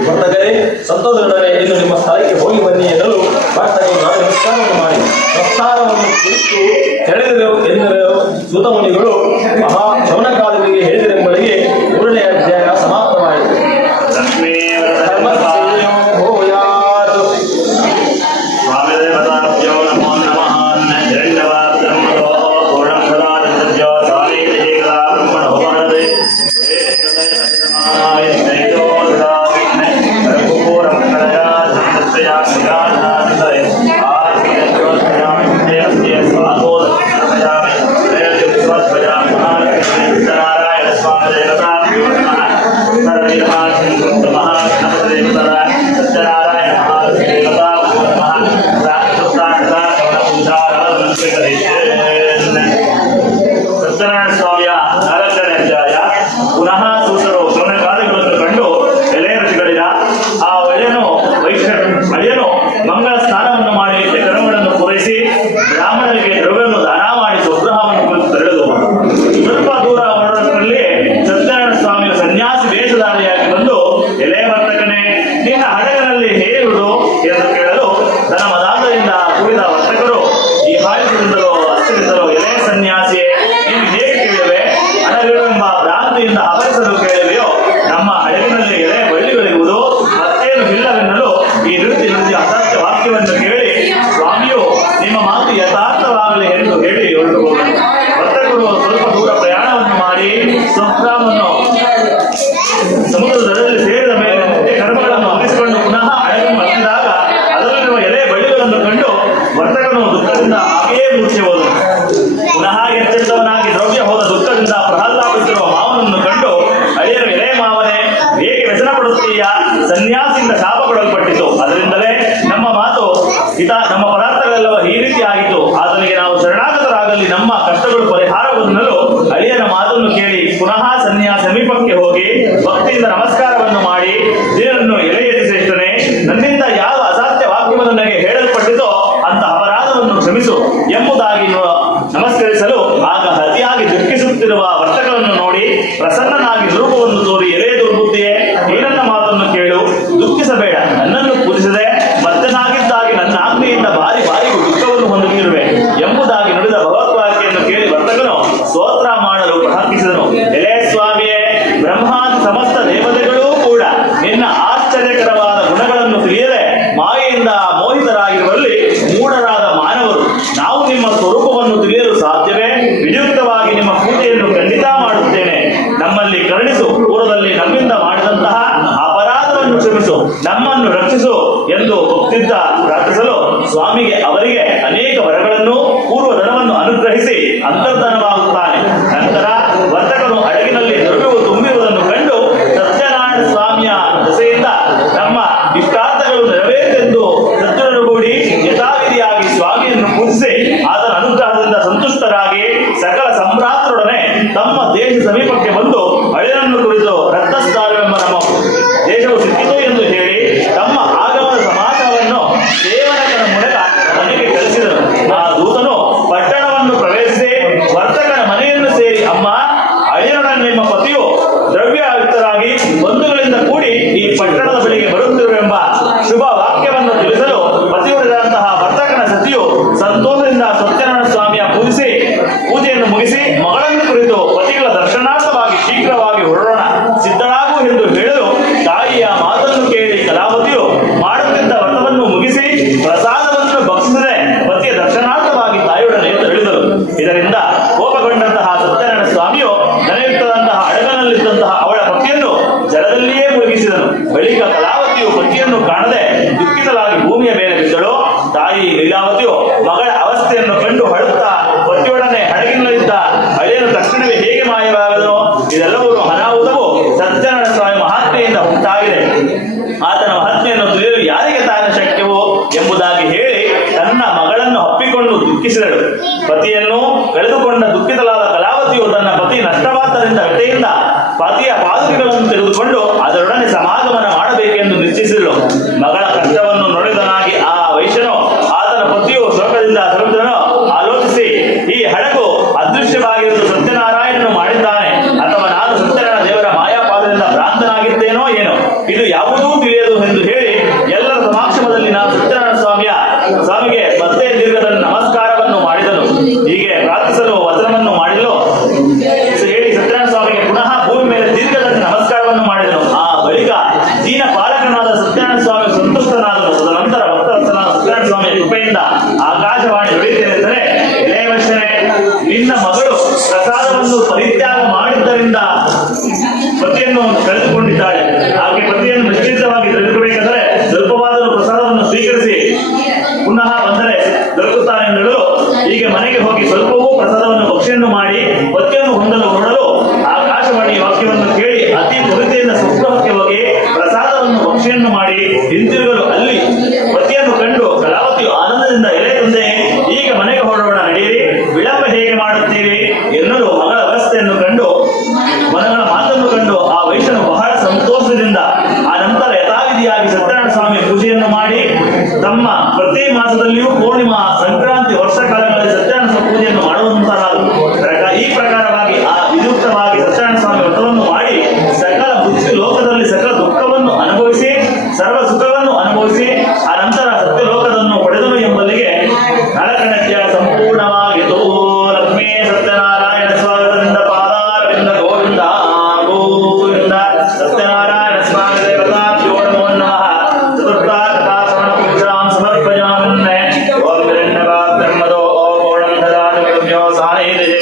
ವರ್ತಕರೇ, ಸಂತೋಷದೊಡನೆ ಇನ್ನು ನಿಮ್ಮ ಸ್ಥಳಕ್ಕೆ ಹೋಗಿ ಬನ್ನಿ ಎನ್ನಲು ವರ್ತಕರು ನಾಳೆ ನಮಸ್ಕಾರವನ್ನು ಮಾಡಿ ಪ್ರಸ್ಥಾನವನ್ನು ಕುರಿತು ತೆರೆದರು ಎಂದರು. ಸೂತಮುನಿಗಳು ಮಹಾ ಶೌನಕಾದಿಗಳಿಗೆ ಹೇಳಿದರೆಂಬಳಿಗೆ 3ನೇ ಅಧ್ಯಾಯ ಸಮಾಪ್ತವಾಯಿತು. ಸತ್ಯನಾರಾಯಣ ಸ್ವಾಮಿಯ 4ನೇ ಅಧ್ಯಾಯ. ಪುನಃ ಸೂತರು ಶೌನಕಾದಿಗಳನ್ನು ಕಂಡು ಪುನಃ ಸಮೀಪಕ್ಕೆ ಹೋಗಿ ಭಕ್ತಿಯಿಂದ ನಮಸ್ಕಾರವನ್ನು ಮಾಡಿ ದೇವರನ್ನು ಎಲೆ ಎತ್ತಿ ಶ್ರೇಷ್ಠನೇ, ನನ್ನಿಂದ ಯಾವ ಅಸಾಧ್ಯ ವಾಕ್ಯವನ್ನು ನನಗೆ ಹೇಳಲ್ಪಟ್ಟಿತೋ ಅಂತ ಅಪರಾಧವನ್ನು ಕ್ಷಮಿಸು ಎಂಬುದಾಗಿ ನಮಸ್ಕರಿಸಲು ಆಗ ಅತಿಯಾಗಿ ದುಃಖಿಸುತ್ತಿರುವ ವರ್ತಕರನ್ನು ನೋಡಿ ಪ್ರಸನ್ನನಾಗಿ ರೂಪವನ್ನು ತೋರಿ, ಎಲೆ ದುರ್ಬುದ್ಧಿಯೇ, ಈ ನನ್ನ ಮಾತನ್ನು ಕೇಳು, ದುಃಖಿಸಬೇಡ, ನನ್ನನ್ನು ಪೂಜಿಸದೆ ಮತ್ತನಾಗಿದ್ದಾಗಿ ನನ್ನ ಆಜ್ಞೆಯಿಂದ ಬಾರಿ ಬಾರಿಗೂ ದುಃಖವನ್ನು ಹೊಂದುತ್ತಿರುವೆ ಎಂಬುದಾಗಿ ನುಡಿದ ಭಗವದ್ವಾಕ್ಯನ್ನು ಕೇಳಿ ವರ್ತಕನು ಸ್ತೋತ್ರ ಮಾಡಲು ಪ್ರಾರ್ಥಿಸಿದನು. ಎಲೆ ಸ್ವಾಮಿಯೇ, ಬ್ರಹ್ಮಾದಿ ಸಮಸ್ತ ದೇವತೆಗಳೂ ಕೂಡ ನಿನ್ನ ಆಶ್ಚರ್ಯಕರವಾದ ಗುಣಗಳನ್ನು ತಿಳಿಯದೆ ಮಾಯೆಯಿಂದ ಮೋಹಿತರಾಗಿರುವಲ್ಲಿ ಮೂಢರಾದ ಮಾನವರು ನಾವು ನಿಮ್ಮ ಸ್ವರೂಪವನ್ನು ತಿಳಿಯಲು ಸಾಧ್ಯವೇ? ವಿದ್ಯುಕ್ತವಾಗಿ ನಿಮ್ಮ ಪೂಜೆಯನ್ನು ಖಂಡಿತ ಮಾಡುತ್ತೇನೆ. ನಮ್ಮಲ್ಲಿ ಕರುಣಿಸು, ಪೂರ್ವದಲ್ಲಿ ನಮ್ಮಿಂದ ಮಾಡಿದಂತಹ ಅಪರಾಧವನ್ನು ಕ್ಷಮಿಸು, ನಮ್ಮನ್ನು ರಕ್ಷಿಸು ಎಂದು ಭಕ್ತಿಯಿಂದ ಪ್ರಾರ್ಥಿಸಲು ಸ್ವಾಮಿಗೆ ಅವರಿಗೆ ಅನೇಕ ವರಗಳನ್ನು ಪೂರ್ವಧನವನ್ನು ಅನುಗ್ರಹಿಸಿ ಅಂತರ್ಧನವಾಗುತ್ತಾನೆ. ನಂತರ ವರ್ತಕನು ಹಡಗಿನಲ್ಲಿ ದ್ರವ್ಯವು ತುಂಬಿರುವುದನ್ನು ಕಂಡು ಸತ್ಯನಾರಾಯಣ ಸ್ವಾಮಿಯ ದಸೆಯಿಂದ ನಮ್ಮ ಇಷ್ಟಾರ್ಥಗಳು ನೆರವೇರಿತೆಂದು ಸಜ್ಜನರುಗೂಡಿ ಯಥಾವಿಧಿಯಾಗಿ ಸ್ವಾಮಿಯನ್ನು ಪೂಜಿಸಿ ಆತನ ಅನುಗ್ರಹದಿಂದ ಸಂತುಷ್ಟರಾಗಿ ಸಕಲ ಸಂಭ್ರಾತರೊಡನೆ ತಮ್ಮ ದೇಶ ಸಮೀಪಕ್ಕೆ ಬಂದು ಅಳಿರನ್ನು ಕುರಿತು ರಕ್ತಸ್ನಾನವೆಂಬ ನಮ್ಮ ದೇಶವು ಸಿಕ್ಕಿತು ಎಂದು ಹೇಳಿ ತಮ್ಮ ಆಗಮನ ಸಮಾಚಾರವನ್ನು ಸೇವಕನ ಮೂಲಕ ಮನೆಗೆ ಕಳಿಸಿದನು. ಆ ದೂತನು ಪಟ್ಟಣವನ್ನು ಪ್ರವೇಶಿಸಿ ವರ್ತಕನ ಮನೆಯನ್ನು ಸೇರಿ, ಅಮ್ಮ, ಅಳಿಯರೊಡನೆ ನಿಮ್ಮ ಪತಿಯು ದ್ರವ್ಯಯುಕ್ತರಾಗಿ ಬಂಧುಗಳಿಂದ ಕೂಡಿ ಈ ಪಟ್ಟಣದ ಬಳಿಗೆ ಬರುತ್ತಿರುವೆಂಬ ಶುಭ ವಾಕ್ಯವನ್ನು ತಿಳಿಸಲು ಪತಿಯವರಿದಂತಹ ವರ್ತಕನ ಸತಿಯು ಸಂತೋಷದಿಂದ ಸತ್ಯನಾರಾಯಣ ಸ್ವಾಮಿಯ ಪೂಜೆಯನ್ನು ಮುಗಿಸಿ ಮಗಳನ್ನು ಕುರಿತು ಪತಿಗಳ ದರ್ಶನಾರ್ಥವಾಗಿ ಶೀಘ್ರವಾಗಿ ಹೊರಡೋಣ, ಸಿದ್ಧರಾಗು ಎಂದು ಹೇಳಲು ತಾಯಿಯ ಮಾತನ್ನು ಕೇಳಿ ಕಲಾವತಿಯು ಮಾಡುತ್ತಿದ್ದ ವ್ರತವನ್ನು ಮುಗಿಸಿ ಪ್ರಸಾದವನ್ನು ಭಕ್ಷಿಸದೆ ಪತಿಯ ದರ್ಶನಾರ್ಥವಾಗಿ ತಾಯಿಯೊಡನೆ ತೆರಳಿದರು. ಇದರಿಂದ ಕೋಪಗೊಂಡಂತಹ ಸತ್ಯನಾರಾಯಣ ಸ್ವಾಮಿಯು ದನಯುಕ್ತದಂತಹ ಹಡಗನಲ್ಲಿದ್ದಂತಹ ಅವಳ ಪತಿಯನ್ನು ಜಲದಲ್ಲಿಯೇ ಮುಳುಗಿಸಿದನು. ಬಳಿಕ ಕಲಾವತಿಯು ಪತಿಯನ್ನು ಕಾಣದೆ ದುಃಖಿತಲಾಗಿ ಭೂಮಿಯ ಮೇಲೆ ಬಿದ್ದಳು. ತಾಯಿ ಲೀಲಾವತಿಯು ಮಗಳ ಅವಸ್ಥೆಯನ್ನು ಕಂಡು ಅಳುತ್ತಾ ಪತಿಯೊಡನೆ ಹಡಗಿನಲ್ಲಿದ್ದ ಅಳಿಯನು ತಕ್ಷಣವೇ ಹೇಗೆ ಮಾಯವಾಗದನೋ, ಇದೆಲ್ಲವೂ ಅನಾಹುತವು ಸತ್ಯನಾರಾಯಣ ಸ್ವಾಮಿ ಮಹಾತ್ಮೆಯಿಂದ ಉಂಟಾಗಿದೆ, ಆತನ ಮಹಾತ್ಮೆಯನ್ನು ತಿಳಿಯಲು ಯಾರಿಗೆ ತಾನೇ ಶಕ್ಯವೋ ಎಂಬುದಾಗಿ ಹೇಳಿ ತನ್ನ ಮಗಳನ್ನು ಅಪ್ಪಿಕೊಂಡು ದುಃಖಿಸಿದಳು. ಪತಿಯನ್ನು ಕಳೆದುಕೊಂಡ ದುಃಖಿತಲಾದ ಕಲಾವತಿಯು ತನ್ನ ಪತಿ ನಷ್ಟವಾದ್ದರಿಂದ ವ್ಯಥೆಯಿಂದ ಪತಿಯ ಪಾದುಕೆಗಳನ್ನು ತೆಗೆದುಕೊಂಡು ಅದರೊಡನೆ ಸಮಾಗಮನ ಮಾಡಬೇಕೆಂದು ನಿಶ್ಚಯಿಸಿದಳು. ಮಗಳ ಕಷ್ಟವನ್ನು ನೋಡಿದನಾಗಿ ಆ ವೈಶ್ಯನು ಆತನ ಪತಿಯು ಶೋಕದಿಂದ ಸರುತ್ತಿರನು ಆಲೋಚಿಸಿ, ಈ ಹಡಗು ಅದೃಶ್ಯವಾಗಿರುವುದು ಸತ್ಯನಾರಾಯಣನು ಮಾಡಿದ್ದಾನೆ ಅಥವಾ ನಾನು ಸತ್ಯನಾರಾಯಣ ದೇವರ ಮಾಯಾಪಾದದಿಂದ ಭ್ರಾಂತನಾಗಿದ್ದೇನೋ ಏನೋ, ಇದು ಯಾವುದೂ ತಿಳಿಯದು ಎಂದು ಹೇಳಿ ಎಲ್ಲರ ಸಮಾಕ್ಷಮದಲ್ಲಿ ನಾನು ಸತ್ಯನಾರಾಯಣ ಸ್ವಾಮಿಗೆ ಮತ್ತೆ ದೀರ್ಘದಲ್ಲಿ ನಮಸ್ಕಾರವನ್ನು ಮಾಡಿದನು. ಹೀಗೆ ಪ್ರಾರ್ಥಿಸಲು ವಚನವನ್ನು ಮಾಡಲು ಹೇಳಿ ಸತ್ಯನಾರಾಯಣ ಸ್ವಾಮಿಗೆ ಪುನಃ ಭೂಮಿ ಮೇಲೆ ದೀರ್ಘದಲ್ಲಿ ನಮಸ್ಕಾರವನ್ನು ಮಾಡಿದನು. ಆ ಬಳಿಕ ದೀನ ಪಾಲಕನಾದ ಸತ್ಯನಾರಾಯಣ ಸ್ವಾಮಿ ಸಂತುಷ್ಟನಾದನು. ತದನಂತರ ಭಕ್ತವತ್ಸಲನಾದ ಸತ್ಯನಾರಾಯಣ ಸ್ವಾಮಿಯ ಕೃಪೆಯಿಂದ ಆಕಾಶವಾಣಿ ನುಡಿಯುತ್ತೇನೆಂದರೆ, ಎಲೆ ವೈಶ್ಯನೇ, ನಿನ್ನ ಮಗಳು ಪ್ರಸಾದವನ್ನು ಪರಿತ್ಯಾಗ ಮಾಡಿದ್ದರಿಂದ ಪತಿಯನ್ನು ಕಳೆದುಕೊಂಡಿದ್ದಾಳೆ. ಆಕೆ ಪತಿಯನ್ನು ನಿಶ್ಚಿತವಾಗಿ ತಿಳಿದುಕೊಳ್ಳಬೇಕಾದರೆ ಸ್ವಲ್ಪವಾದರೂ ಪ್ರಸಾದವನ್ನು ಸ್ವೀಕರಿಸಿ ಪುನಃ ಬಂದರೆ ದೊರಕುತ್ತಾನೆಂದಳು. ಹೀಗೆ ಮನೆಗೆ ಹೋಗಿ ಸ್ವಲ್ಪವೂ ಪ್ರಸಾದವನ್ನು ಭಕ್ಷೆಯನ್ನು ಮಾಡಿ ಪತಿಯನ್ನು ಹೊಂದಲು ಹೊರಡಲು ಆಕಾಶವಾಣಿ ವಾಕ್ಯವನ್ನು ಕೇಳಿ ಅತಿ ತ್ವರಿತೆಯಿಂದ ಸ್ವಗೃಹಕ್ಕೆ ಹೋಗಿ ಪ್ರಸಾದವನ್ನು ಭಕ್ಷೆಯನ್ನು ಮಾಡಿ ಹಿಂತಿರುಗಲು ಅಲ್ಲಿ ಪತಿಯನ್ನು ಕಂಡು ಕಲಾವತಿಯು ಆನಂದದಿಂದ, ಎಲೆ ತಂದೆ, ಈಗ ಮನೆಗೆ ಹೊರಡೋಣ, ನಡೆಯಿರಿ, ವಿಳಂಬ ಹೇಗೆ ಮಾಡುತ್ತೀರಿ ಎನ್ನಲು ಮಗಳ ಅವಸ್ಥೆಯನ್ನು ಕಂಡು ಮನಗಳ ಮಾತನ್ನು ಕಂಡು ಆ ವೈಶ್ಯನು ಬಹಳ ಸಂತೋಷದಿಂದ ಆ ನಂತರ ಯಥಾವಿಧಿಯಾಗಿ ಸತ್ಯನಾರಾಯಣ ಸ್ವಾಮಿ ಪೂಜೆಯನ್ನು ಮಾಡಿ ತಮ್ಮ ಪ್ರತಿ ಮಾಸದಲ್ಲಿಯೂ ಪೂರ್ಣಿಮಾ, ಸಂಕ್ರಾಂತಿ, ವರ್ಷ ಕಾಲಗಳಲ್ಲಿ ಸತ್ಯನಾರಾಯಣ ಸ್ವಾಮಿ ಪೂಜೆಯನ್ನು ಮಾಡುವಂತರಾದರು. ಈ ಪ್ರಕಾರವಾಗಿ ಆ ವಿದ್ಯುಕ್ತವಾಗಿ ಸತ್ಯನಾರಾಯಣ ಸ್ವಾಮಿ ವ್ರತವನ್ನು ಮಾಡಿ ಸಕಲ ಬುದ್ಧಿ ಲೋಕದಲ್ಲಿ ಸಕಲ ದುಃಖವನ್ನು ಅನುಭವಿಸಿ ಸರ್ವ ಸುಖವನ್ನು ಅನುಭವಿಸಿ ಆ ನಂತರ ಸತ್ಯಲೋಕವನ್ನು ಪಡೆದನು ಎಂಬಲ್ಲಿಗೆ ನರಕಣಜ್ಯ ಸಂಪೂರ್ಣವಾಗಿತು. ಲಕ್ಷ್ಮೀ ಸತ್ಯನಾರಾಯಣ ಸ್ವಾಗತದಿಂದ ಪಾದಾರವಿಂದ ಗೋವಿಂದ ಗೋವಿಂದ. ಸತ್ಯನಾರಾಯಣ ಸ್ವಾಮಿ ದೇವತಾಭ್ಯೋ ನಮೋ ನಮಃ. ಚತುರ್ಥಾ ಕಥಾ ಶ್ರವಣ ಪೂಜಾಂ ಸಮರ್ಪಯಾಮನ್ನೇ. ಓಂ ಬ್ರಹ್ಮದೋ ಓಂ ದದಾಮಿ ಗುರುಭ್ಯೋ ಸಾನಿಧಿ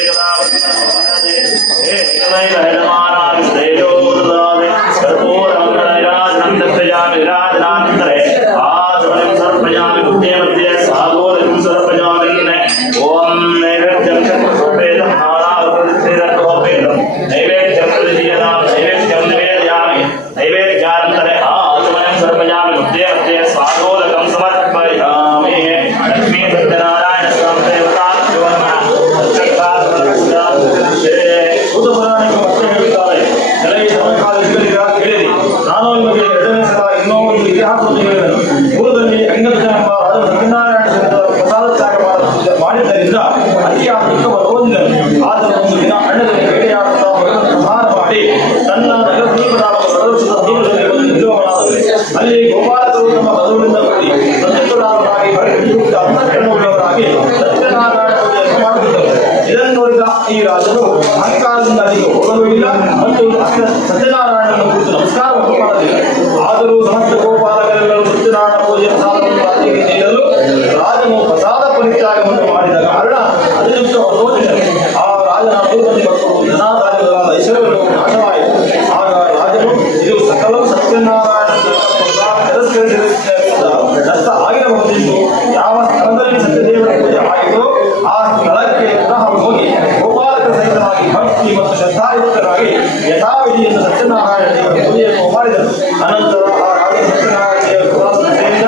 ವಿರಾಜನಾಂತರೆ ಆಚರಣೆ ಸಮರ್ಪಯಾಮಿ. ಬುದ್ಧೇ ಮಧ್ಯೆ ಸಾಗೋದಂ ಸಮರ್ಪಯಾಮಿ. ಓಂ ನೈವೇದ್ಯಂ ಚಕ್ರಸೋಪೇತಂ ನಾನಾವೃತ್ತಿರತ್ವೋಪೇತಂ ನೈವೇದ್ಯಂ ಪ್ರತಿದೀಯತಾಂ ನೈವೇದ್ಯಂ ನಿವೇದಯಾಮಿ. ನೈವೇದ್ಯಾನಂತರೆ ಆಚರಣೆ ಸಮರ್ಪಯಾಮಿ. ಬುದ್ಧೇ ಮಧ್ಯೆ ಸಾಗೋದಂ ಸಮರ್ಪಯಾಮಿ. ಲಕ್ಷ್ಮೀ ಸತ್ಯನಾರಾಯಣ ಸ್ವಾಮಿ ದೇವತಾಭ್ಯೋ ನಮಃ. ಮತ್ತು ಧನಾಧಾನ್ಯಗಳಾದ ಐಶ್ವರ್ಯಗಳು ನಾಶವಾಯಿತು. ಆಗ ರಾಜನು ಇದು ಸಕಲ ಸತ್ಯನಾರಾಯಣ ನಷ್ಟ ಆಗಿರಬಹುದೆಂದು ಯಾವ ಸ್ಥಳದಲ್ಲಿ ಸತ್ಯದೇವರ ಪೂಜೆ ಆಗಿದೋ ಆ ಸ್ಥಳಕ್ಕೆ ಪುನಃ ಹೋಗಿ ಗೋಪಾಲಕ ಸಹಿತವಾಗಿ ಭಕ್ತಿ ಮತ್ತು ಶ್ರದ್ಧಾಯುಕ್ತರಾಗಿ ಯಥಾವಿಧಿಯಿಂದ ಸತ್ಯನಾರಾಯಣ ದೇವರ ಪೂಜೆಯನ್ನು ಮಾಡಿದರು. ಅನಂತರ ಆ ರಾಜ ಸತ್ಯನಾರಾಯಣ ದೇವರ ಕೃಪಾಸನದಿಂದ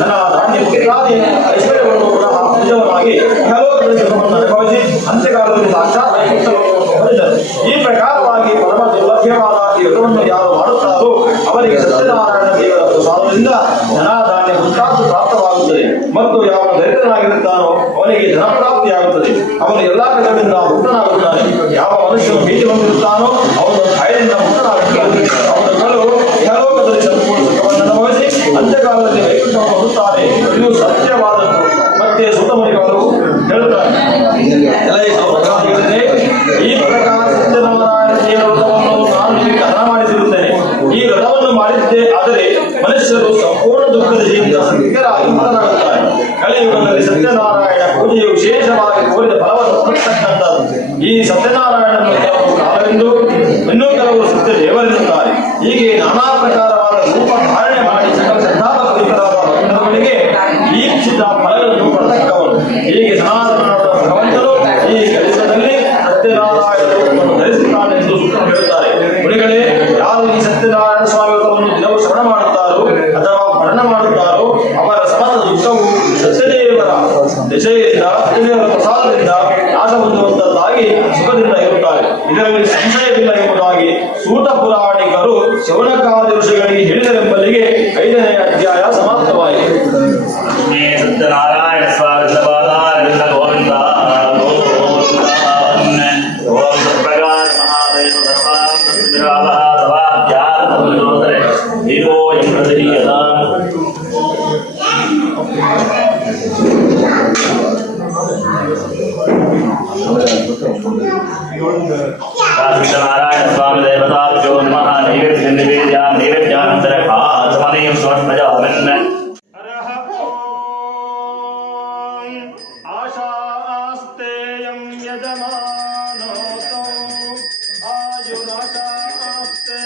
ಧನ ಧಾನ್ಯ ಪುತ್ರಾದಿ ಐಶ್ವರ್ಯವನ್ನು ಪುನಃ ನಿಜವನಾಗಿ ಇಹಲೋಕದ ಸುಖವನ್ನು ಅನುಭವಿಸಿ ಅಂತ್ಯಕಾಲದಲ್ಲಿ ಸಾಕ್ಷಾತ್ ವೈಕುಂಠಲೋಕವನ್ನು ಹೊಂದಿದರು. ಈ ಪ್ರಕಾರವಾಗಿ ಪರಮ ದುರ್ಲಭ್ಯವಾದ ಈ ವ್ರತವನ್ನು ಯಾರು ಮಾಡುತ್ತಾರೋ ಅವರಿಗೆ ಸತ್ಯನಾರಾಯಣ ದೇವರ ಪ್ರಸಾದದಿಂದ ಧನಾಧಾನ್ಯ ಮುಂತಾದ ಪ್ರಾಪ್ತವಾಗುತ್ತದೆ ಮತ್ತು ಯಾವ ದರಿದ್ರನಾಗಿರುತ್ತಾನೋ ಅವನಿಗೆ ಧನಪ್ರಾಪ್ತಿಯಾಗುತ್ತದೆ. ಅವನು ಎಲ್ಲಾ ಕಡೆಗಳಿಂದ ಮುಕ್ತನಾಗುತ್ತಾನೆ. ಯಾವ ಮನುಷ್ಯನು ಭೀತಿ ಹೊಂದಿರುತ್ತಾನೋ ಅವನು ಭಯದಿಂದ ಮುಕ್ತನಾಗುತ್ತಾನೆ. ಅವನುಗಳು ಇಹಲೋಕದಲ್ಲಿ ಸಂಪೂರ್ಣ ಸುಖವನ್ನು ಅನುಭವಿಸಿ ಅಂತ್ಯಕಾಲದಲ್ಲಿ ವೈಕುಂಠವನ್ನು ಹೊಂದುತ್ತಾರೆ. ಇದು ಸತ್ಯವಾದದ್ದು. ಮತ್ತೆ ಸುತಮುನಿಗಳು ಹೇಳುತ್ತಾರೆ, ಈ ಪ್ರಕಾರ ಸತ್ಯನಾರಾಯಣ ದೇವರ ವ್ರತವನ್ನು ನಾನು ನಿಮಗೆ ಕಥನ ಮಾಡಿಸಿರುತ್ತೇನೆ. ಈ ವ್ರತವನ್ನು ಮಾಡಿದ್ದೇ ಆದರೆ ಮನುಷ್ಯರು ಸಂಪೂರ್ಣ ದುಃಖದ ಜೀವಿತ ಸತ್ಯರಾಗಿ ಮುಕ್ತರಾಗುತ್ತಾರೆ. ಕಲಿಯುಗದಲ್ಲಿ ಸತ್ಯನಾರಾಯಣ ಪೂಜೆಯು ವಿಶೇಷವಾಗಿ ಕೋರಿದ ಫಲವನ್ನು ಕೊಡತಕ್ಕಂಥದ್ದು. ಈ ಸತ್ಯನಾರಾಯಣನ ಕೆಲವು ಕಾಲವೆಂದು ಇನ್ನೂ ಕೆಲವರು ಸತ್ಯ ದೇವರೆನ್ನುತ್ತಾರೆ. ಹೀಗೆ ನಾನಾ ಪ್ರಕಾರವಾದ ರೂಪ ಧಾರಣೆ ಮಾಡಿ ಸಕಲ ಶ್ರದ್ಧಾಭಕ್ತರಾದ ಭಕ್ತರುಗಳಿಗೆ ಈಕ್ಷಿತ ಫಲಗಳನ್ನು ಕೊಡತಕ್ಕವನು. ಹೀಗೆ ಸನಾತನನಾದ ಭಗವಂತನು ಈ ಕಲಿಯುಗದಲ್ಲಿ ಸತ್ಯನಾರಾಯಣ ರೂಪವನ್ನು ಧರಿಸುತ್ತಾನೆಂದು ಸೂತ್ರರು ಹೇಳುತ್ತಾರೆ. ಮುನಿಗಳೇ, ಯಾರು ಈ ಸತ್ಯನಾರಾಯಣ ಸ್ವಾಮಿ ವ್ರತವನ್ನು ದಿನವೂ ಶ್ರವಣ ಮಾಡುತ್ತಾರೋ ಅಥವಾ ವರ್ಣ ಮಾಡುತ್ತಾರೋ ಅವರ ಸಮಸ್ತ ದುಃಖವು ಸತ್ಯದೇವರ ದಶೆಯಿಂದ ಸತ್ಯದೇವರ ಪ್ರಸಾದದಿಂದ ನಾಶ ಹೊಂದುವಂತದ್ದಾಗಿ ಸುಖದಿಂದ ಇರುತ್ತಾರೆ. ಇದರಲ್ಲಿ ಸಂಶಯವಿಲ್ಲ ಎಂಬುದಾಗಿ ಸೂತ ಪುರಾಣಿಕರು ಶೌನಕಾದಿ ಋಷಿಗಳಿಗೆ ಹೇಳಿದರೆಂಬಲ್ಲಿಗೆ 5ನೇ ಅಧ್ಯಾಯ ಸಮಾಪ್ತವಾಯಿತು. ಸತ್ಯನಾರಾಯಣ ಸ್ವಾಮಿ ಗೋವಿಂದ ಓಂ ಪ್ರಕಾಶ ಮಹಾದೇವ ಸತ್ಯನಾರಾಯಣ ಸ್ವಾಮಿ ದೇವತಾಭ್ಯೋ ನಮಃ. ನೈವೇದ್ಯ ನೈವೇದ್ಯಾನಂತರ ಸಮನೀಯಂ ಸಮರ್ಪಯಾಮಿ. ಆಶಾಸ್ತೇಯಂ ಯಜಮಾನೋತೋ ಆಯುರಾಶಾಸ್ತೆ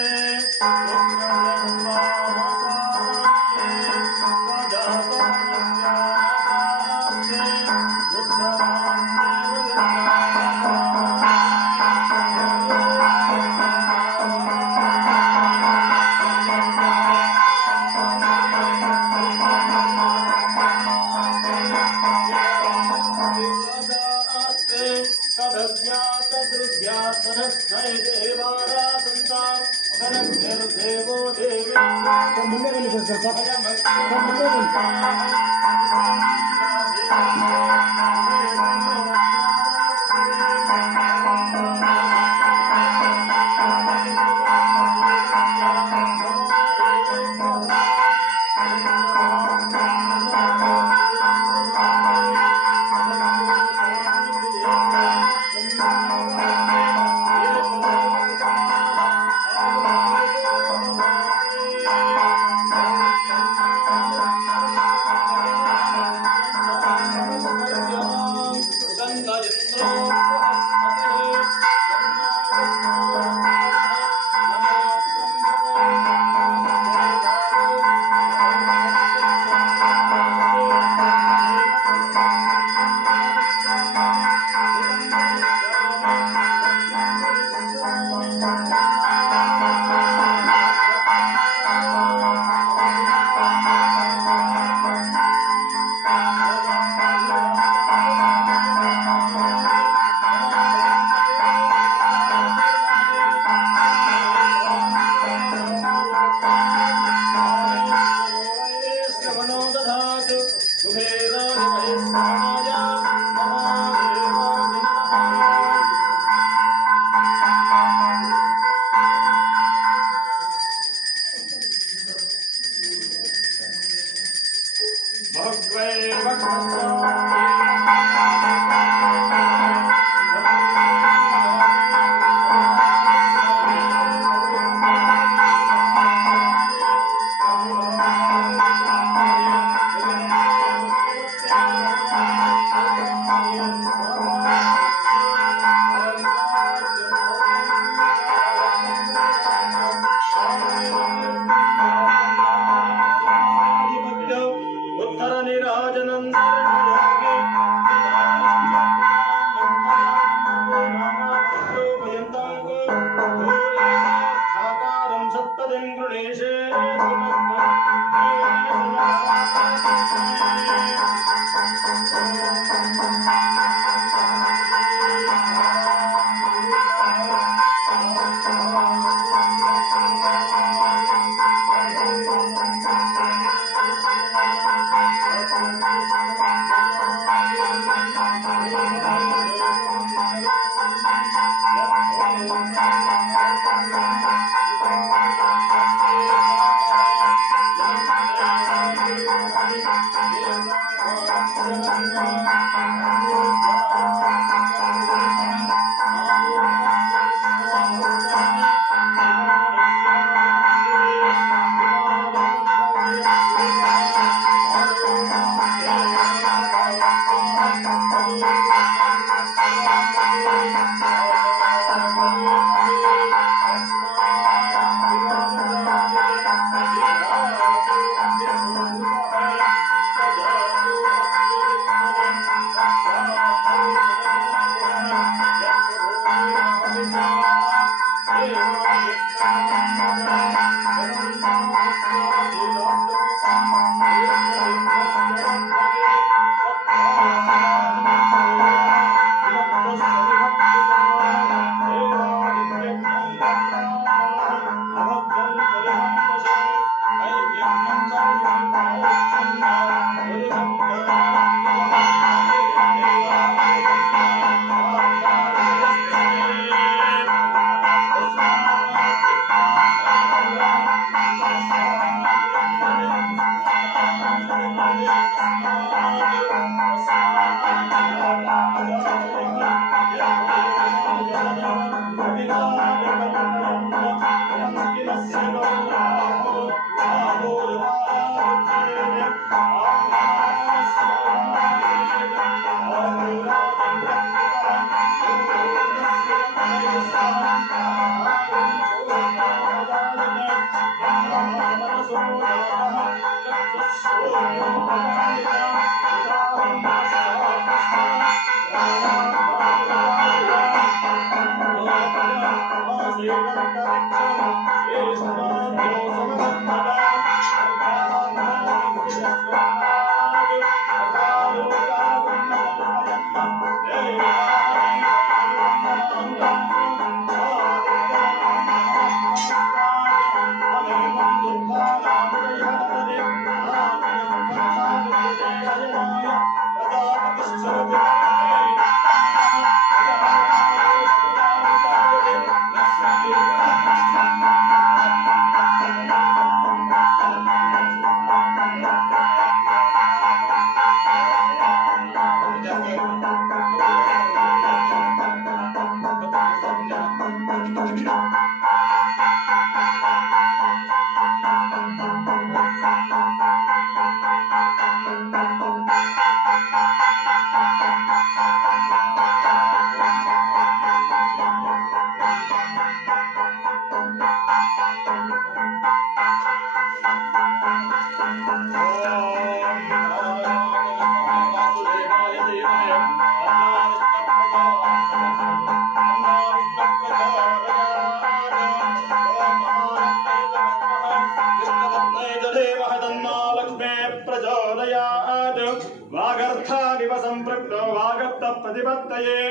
वागर्थादिव संपृक्तो वागर्थ प्रतिपत्तये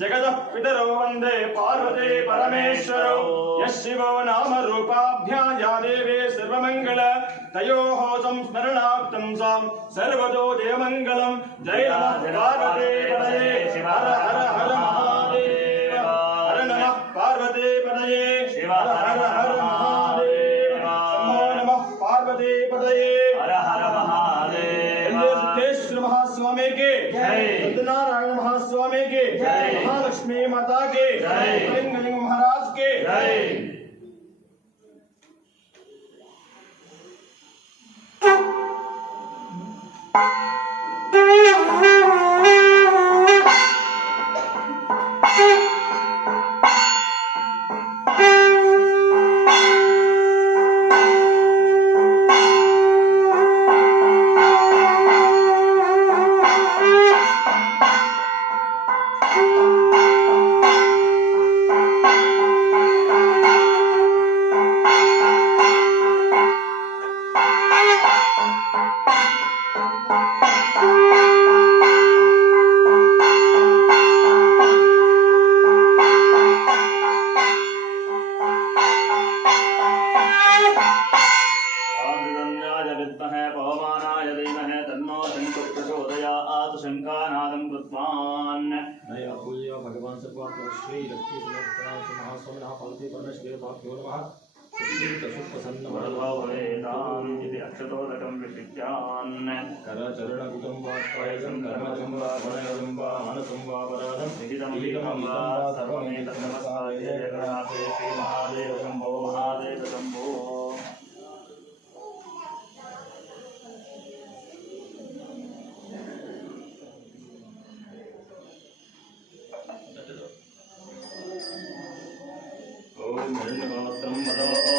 जगतः पितरो वन्दे पार्वती परमेश्वरो यः शिवो नाम रूपाभ्यां या देवी सर्वमङ्गल तयोः संस्मरणार्थं सां सर्वतो जयमङ्गलं जय नमः पार्वती पतये हर हर हर महादेव हर नमः पार्वती पतये हर हर हर महादेव नमो नमः पार्वती पतये हर हर महादेव। सिद्धेश्वर महास्वामी के जय, सत्यनारायण महास्वामी के जय, महालक्ष्मी माता के जय, लिंगलिंग महाराज के जय। भगवान सर्वात्मक श्री लक्ष्मी महास्वामी पार्वती परमेश्वरी भाग्यो नमः प्रसन्न अक्षतोदकं विशिष्यान् करचरणकुटं वा पायसं कर्मजं वा वनयं वा मानसं वा वरानं विहितं वा सर्वमेतन्नमस्काय जगन्नाथे श्री महादेव शम्भो महादेव शम्भो। ओम